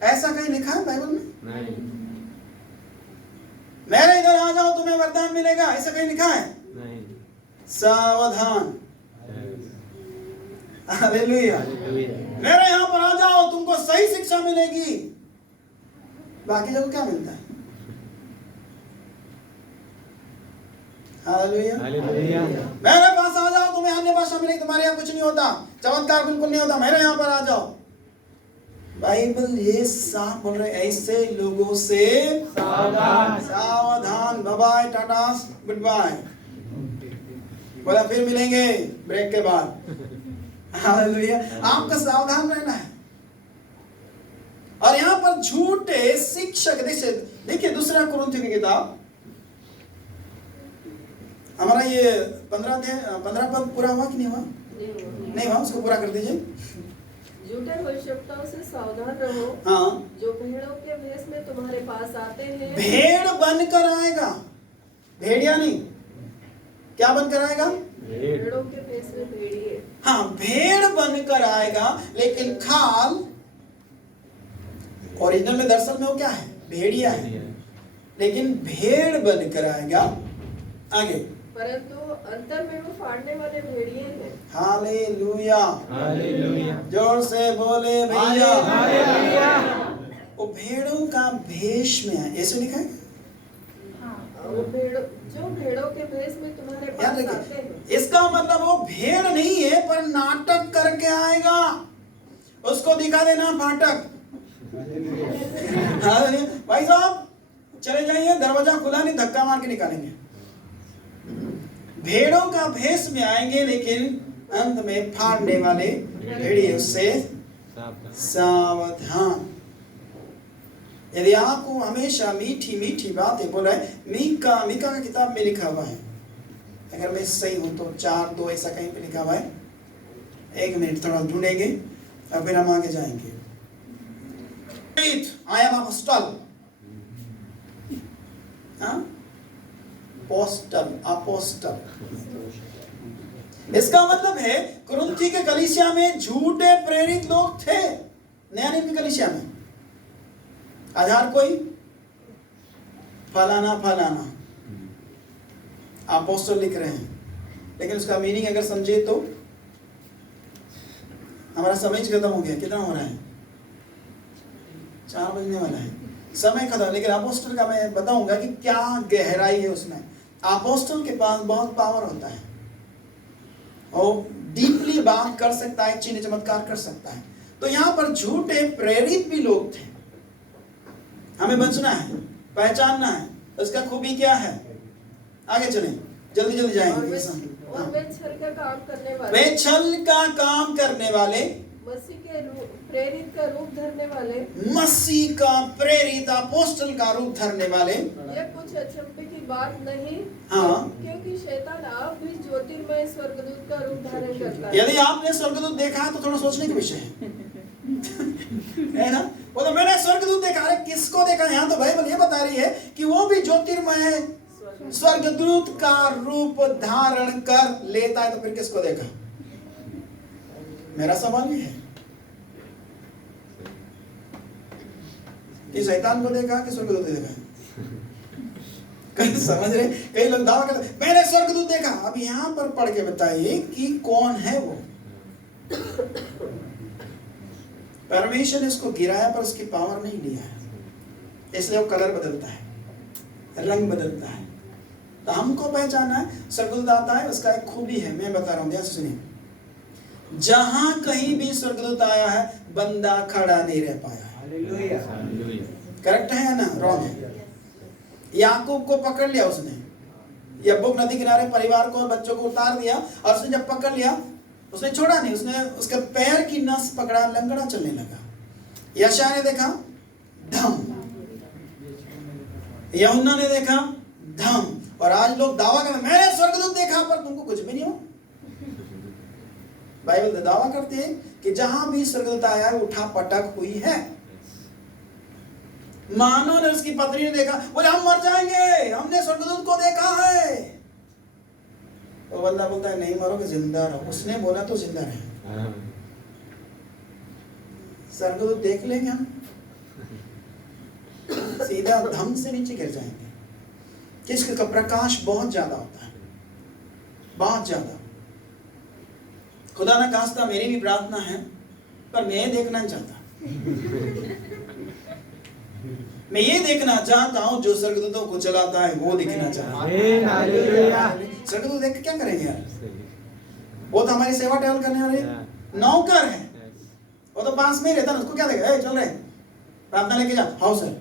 ऐसा कहीं लिखा है बाइबल में? नहीं मेरे इधर आ जाओ तुम्हें वरदान मिलेगा, ऐसा कहीं लिखा है? नहीं सावधान। हालेलुया। मेरे यहाँ पर आ जाओ तुमको सही शिक्षा मिलेगी। बाकी जगह क्या मिलता है? हालेलुया। हालेलुया मेरे पास आ जाओ तुम्हें अन्य भाषा मिलेगी, तुम्हारे यहाँ कुछ नहीं होता, चमत्कार बिल्कुल नहीं होता, मेरे यहाँ पर आ जाओ। बाइबल ये साफ बोल रहे ऐसे लोगों से सावधान। सावधान। Bye bye, tata, good bye. बोला फिर मिलेंगे ब्रेक के बाद। हालेलुया। आपको सावधान रहना है। और यहाँ पर झूठे शिक्षक, देखिए दूसरा कुरिन्थियों की किताब, हमारा ये 15 पद पूरा हुआ कि नहीं हुआ? नहीं हुआ, उसको पूरा कर दीजिए। झूठे भविष्यवक्ताओं से सावधान रहो, हाँ, जो भेड़ों के भेष में तुम्हारे पास आते हैं। भेड़ बनकर आएगा, भेड़िया नहीं, क्या बनकर आएगा? भेड़ों के भेष में भेड़िए। हाँ, भेड़ बनकर आएगा, लेकिन खाल ओरिजिनल में दरअसल में वो क्या है? भेड़िया है, लेकिन भेड़ बनकर आएगा। आगे, परंतु अंतर में वो फाड़ने वाले भेड़िए हैं। हालेलुया। हालेलुया जोर से बोले भैया। हालेलुया वो भेड़ों का भेष में है, ऐसे लिखा है। वो जो भेड़ों के भेष में तुम्हारे याद पास आते रखिए, हैं। इसका मतलब वो भेड़ नहीं है, पर नाटक करके आएगा। उसको दिखा देना फाटक। भाई साहब चले जाइए, दरवाजा खुला नहीं, धक्का मार के निकालेंगे। भेड़ों का भेष में आएंगे, लेकिन अंत में फाड़ने वाले भेड़िए से सावधान। यदि आपको हमेशा मीठी मीठी बातें बोला है, मीका का किताब में लिखा हुआ है, अगर मैं सही हूं तो 4:2 ऐसा कहीं पे लिखा हुआ है। 1 मिनट थोड़ा ढूंढेंगे और फिर हम आगे जाएंगे। I am apostle. अपोस्टल। इसका मतलब है कुरिन्थी के कलीसिया में झूठे प्रेरित लोग थे। नया नियम की कलीसिया में आधार कोई फलाना फलाना अपोस्टल लिख रहे हैं, लेकिन उसका मीनिंग अगर समझे तो हमारा समय खत्म हो गया। कितना हो रहा है? 4 बजने वाला है, समय खत्म। लेकिन अपोस्टल का मैं बताऊंगा कि क्या गहराई है उसमें। अपोस्टल के पास बहुत पावर होता है, और डीपली बात कर सकता है, चिन्ह चमत्कार कर सकता है। तो यहाँ पर झूठे प्रेरित भी लोग थे। हमें बचना है, पहचानना है उसका खूबी क्या है। आगे चलें, जल्दी जल्दी जाएंगे। और वे छल का काम करने वाले, वे छल का काम करने वाले, मसीह के प्रेरित का रूप धरने वाले, मसीह का प्रेरित अपोस्टल का रूप धरने वाले। यह कुछ अचंभे की बात नहीं, हाँ, क्योंकि शैतान आप भी ज्योतिर्मय स्वर्गदूत का रूप धारण करता है। यदि आपने स्वर्गदूत देखा है तो थोड़ा सोचने का विषय है ना। वो तो मैंने स्वर्गदूत देखा, अरे किसको देखा? यहाँ तो बाइबल ये बता रही है कि वो भी ज्योतिर्मय स्वर्गदूत का रूप धारण कर लेता है। तो फिर किसको देखा? मेरा सवाल ये है कि शैतान को देखा कि स्वर्गदूत देखा? कहीं समझ रहे? कई लोग दावा करते मैंने स्वर्गदूत देखा। अब यहां पर पढ़ के बताइए कि कौन है वो। परमेश्वर ने उसको गिराया पर उसकी पावर नहीं लिया है, इसलिए वो कलर बदलता है, रंग बदलता है। तो हमको पहचाना है स्वर्गदूत आता है, उसका एक खूबी है, मैं बता रहा हूं, ध्यान से सुनिए। जहां कहीं भी स्वर्गदूत आया है, बंदा खड़ा नहीं रह पाया। हालेलुया करेक्ट है या ना? रॉन्ग है। याकूब को पकड़ लिया उसने, यब्बोक नदी किनारे परिवार को और बच्चों को उतार दिया, और उसने जब पकड़ लिया उसने छोड़ा नहीं, उसने उसके पैर की नस पकड़ा, लंगड़ा चलने लगा। यशायाह ने देखा धम, यूहन्ना ने देखा धम, और आज लोग दावा करते मैंने स्वर्गदूत देखा, पर तुमको कुछ भी नहीं हो। बाइबल दावा करती है कि जहां भी स्वर्गदूत आया है उठा पटक हुई है। मानो ने उसकी पत्नी ने देखा, बोले हम मर जाएंगे, हमने स्वर्गदूत को देखा है। तो बंदा बोलता है नहीं मरोगे, जिंदा रहो। उसने बोला तो जिंदा रहे। स्वर्गदूत देख लेंगे हम, सीधा धम से नीचे गिर जाएंगे। किसका प्रकाश बहुत ज्यादा होता है, बहुत ज्यादा। खुदा ना खास्ता मेरी भी प्रार्थना है, पर मैं ये देखना नहीं चाहता। मैं ये देखना चाहता हूं जो स्वर्गदूतों को चलाता है वो दिखना चाहता आमीन, हालेलुया। हूं। स्वर्गदूत देख के क्या करेंगे यार? वो तो हमारी सेवा टहल करने वाले नौकर है, वो तो पास में ही रहता है, उसको क्या देगा? चल रहे प्रार्थना लेके जा। हाँ सर।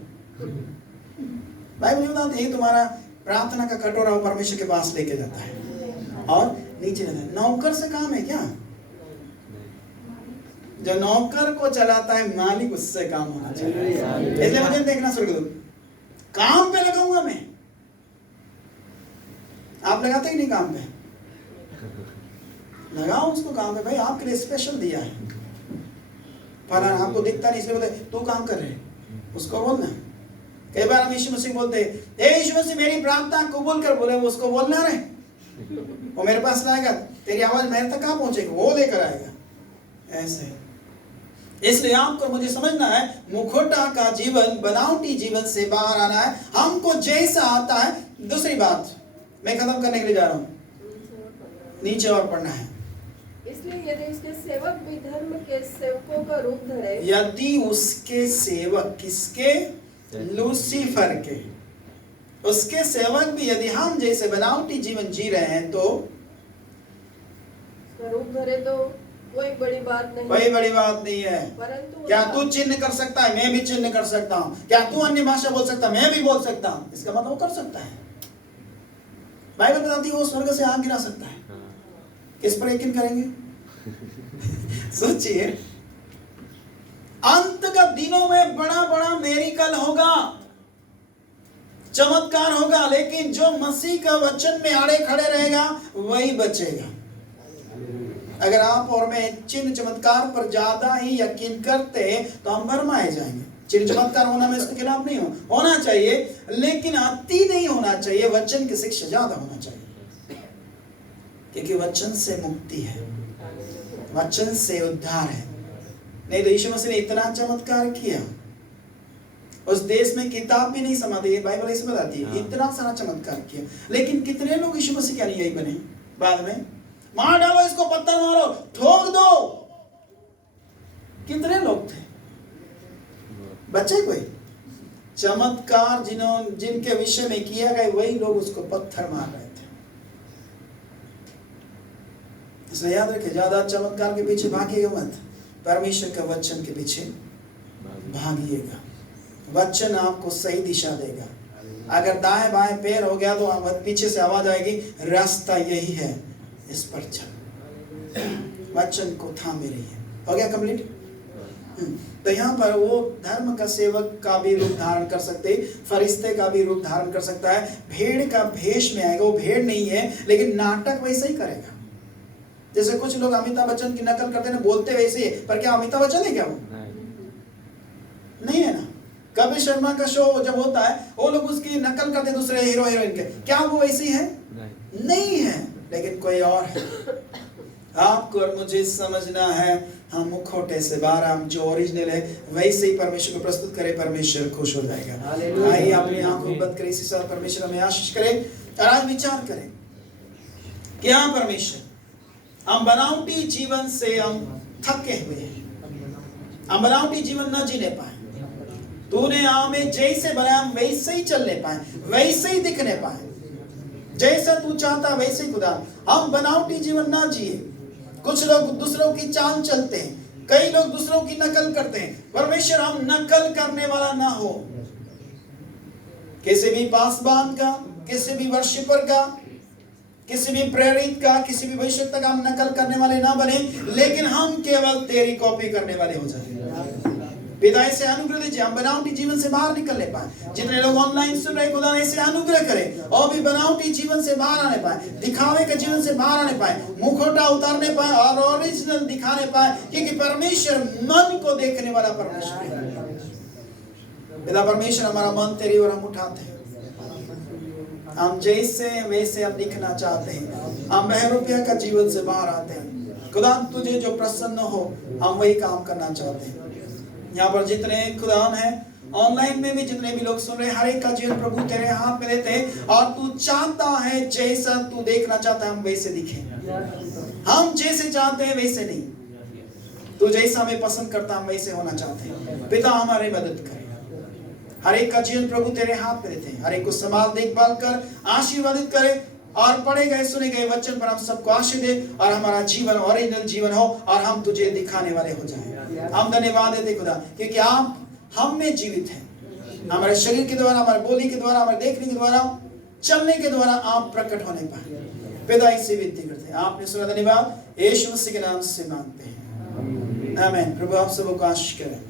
बाइबल बताती है तुम्हारा प्रार्थना का कटोरा वो परमेश्वर के पास लेके जाता है और नीचे रहता है। नौकर से काम है क्या? जो नौकर को चलाता है मालिक, उससे काम होना चाहिए। इसलिए मुझे देखना स्वर्गदूत काम पे लगाऊंगा मैं। आप लगाते ही नहीं काम पे, लगाओ उसको काम पे। भाई आपके लिए स्पेशल दिया है, पर आपको दिखता नहीं इसलिए बोलते तू काम कर रहे, उसको बोलना। कई बार हम यीशु मसीह बोलते हैं यीशु मसीह मेरी प्रार्थना कबूल कर, बोले वो उसको बोलना रहे, वो मेरे पास लाएगा, तेरी आवाज मेरे तक कहाँ पहुंचेगी? वो लेकर आएगा। ऐसे इसलिए आपको मुझे समझना है, मुखौटा का जीवन बनावटी जीवन से बाहर आना है। हमको जैसा आता है। दूसरी बात मैं खत्म करने के लिए जा रहा हूँ, नीचे और पढ़ना है। इसलिए यदि उसके सेवक भी धर्म के सेवकों का रूप धरे, यदि उसके सेवक, किसके? लूसीफर के। उसके सेवक भी यदि हम जैसे बनावटी जीवन जी रहे हैं तो उसका रूप धरे तो कोई बड़ी बात नहीं, कोई बड़ी बात नहीं है। परंतु क्या तू चिन्ह कर सकता है? मैं भी चिन्ह कर सकता हूँ। क्या तू अन्य भाषा बोल सकता है? मैं भी बोल सकता हूँ। इसका मतलब वो कर सकता है। बाइबल बताती है वो स्वर्ग से आग गिरा सकता है। किस पर यकीन करेंगे? सोचिए, अंत का दिनों में बड़ा बड़ा मेरिकल होगा, चमत्कार होगा, लेकिन जो मसीह का वचन में आड़े खड़े रहेगा वही बचेगा। अगर आप और मैं चिन्ह चमत्कार पर ज्यादा ही यकीन करते तो हम भरमाए जाएंगे। चिन्ह चमत्कार होना में इसके खिलाफ नहीं होना चाहिए, लेकिन अति नहीं होना चाहिए। वचन की शिक्षा ज्यादा होना चाहिए, क्योंकि वचन से मुक्ति है, वचन से उद्धार है। नहीं तो यीशु मसीह ने इतना चमत्कार किया, उस देश में किताब भी नहीं समाती है, बाइबल ऐसे बताती है, इतना सारा चमत्कार किया, लेकिन कितने लोग यीशु मसीह के अनुयायी बने? बाद में मार डालो इसको, पत्थर मारो, ठोक दो। कितने लोग थे? बचे कोई? चमत्कार जिनके विषय में किया गया वही लोग उसको पत्थर मार रहे थे। इसलिए याद रखें, ज्यादा चमत्कार के पीछे भागिएगा मत, परमेश्वर के वचन के पीछे भागिएगा। वचन आपको सही दिशा देगा। अगर दाएं बाएं पैर हो गया तो पीछे से आवाज आएगी, रास्ता यही है, इस पर चल। वचन को थामे रहिए। हो गया कंप्लीट? तो यहाँ पर वो धर्म का सेवक का भी रूप धारण कर सकते, फरिश्ते का भी रूप धारण कर सकता है, भेड़ का भेष में आएगा। वो भेड़ नहीं है, लेकिन नाटक वैसे ही करेगा। जैसे कुछ लोग अमिताभ बच्चन की नकल करते हैं, बोलते वैसे ही, पर क्या अमिताभ बच्चन है क्या? वो नहीं है ना। कपिल शर्मा का शो जब होता है, वो लोग उसकी नकल करते हैं दूसरे हीरो हीरोइन के, क्या वो वैसी है? नहीं है, लेकिन कोई और है। आपको और मुझे समझना है, हम मुखौटे से बाहर, हम जो ओरिजिनल है वैसे ही परमेश्वर को प्रस्तुत करें, परमेश्वर खुश हो जाएगा। आइए अपनी आंखों बंद करें, इसी साथ परमेश्वर हमें आशीष करें और आज विचार करें कि हाँ परमेश्वर, हम बनावटी जीवन से हम थके हुए हैं, हम बनावटी जीवन न जीने पाए। तूने हमें जैसे बनाया हम वैसे ही चलने पाए, वैसे ही दिखने पाए, जैसा तू चाहता वैसे ही खुदा हम बनावटी जीवन ना जिए। कुछ लोग दूसरों की चाल चलते हैं, कई लोग दूसरों की नकल करते हैं। परमेश्वर हम नकल करने वाला ना हो, किसी भी पासबान का, किसी भी वर्शिपर का, किसी भी प्रेरित का, किसी भी भविष्यवक्ता का हम नकल करने वाले ना बने, लेकिन हम केवल तेरी कॉपी करने वाले हो जाए। पिता ऐसे अनुग्रह दीजिए, हम बनावटी जीवन से बाहर निकलने पाए। जितने लोग ऑनलाइन सुन रहे, खुदा ऐसे अनुग्रह करें और भी बनावटी जीवन से बाहर आने पाए, दिखावे के जीवन से बाहर आने पाए, मुखौटा उतारने पाए और ओरिजिनल दिखाने पाए, क्योंकि परमेश्वर मन को देखने वाला परमेश्वर है। पिता परमेश्वर, हमारा मन तेरी ओर हम उठाते हैं, हम जैसे वैसे हम दिखना चाहते हैं, हम बहरूपिया का जीवन से बाहर आते हैं। खुदा तुझे जो प्रसन्न हो हम वही काम करना चाहते हैं। यहाँ पर जितने खुदान हैं ऑनलाइन में भी जितने भी लोग सुन रहे हैं, हर एक का जीवन प्रभु तेरे हाथ में देते हैं। और तू चाहता है जैसा तू देखना चाहता है हम वैसे दिखें। हम जैसे चाहते हैं वैसे नहीं, तू जैसा हमें पसंद करता हम वैसे होना चाहते हैं। पिता हमारी मदद करे। हर एक का जीवन प्रभु तेरे हाथ में देते हैं। हर एक को संभाल देखभाल कर आशीर्वादित करे और पढ़े गए सुने गए वचन पर हम सबको आशीष दे और हमारा जीवन ओरिजिनल जीवन हो और हम तुझे दिखाने वाले हो जाएं। हम धन्यवाद देते खुदा क्योंकि आप हम में जीवित हैं। हमारे शरीर के द्वारा, हमारे बोली के द्वारा, हमारे देखने के द्वारा, चलने के द्वारा आप प्रकट होने पाए। पिता इसी विनती करते हैं, आपने सुना। धन्यवाद यीशु मसीह के नाम से मांगते हैं, आमीन। प्रभु आप सबको आशीष करें।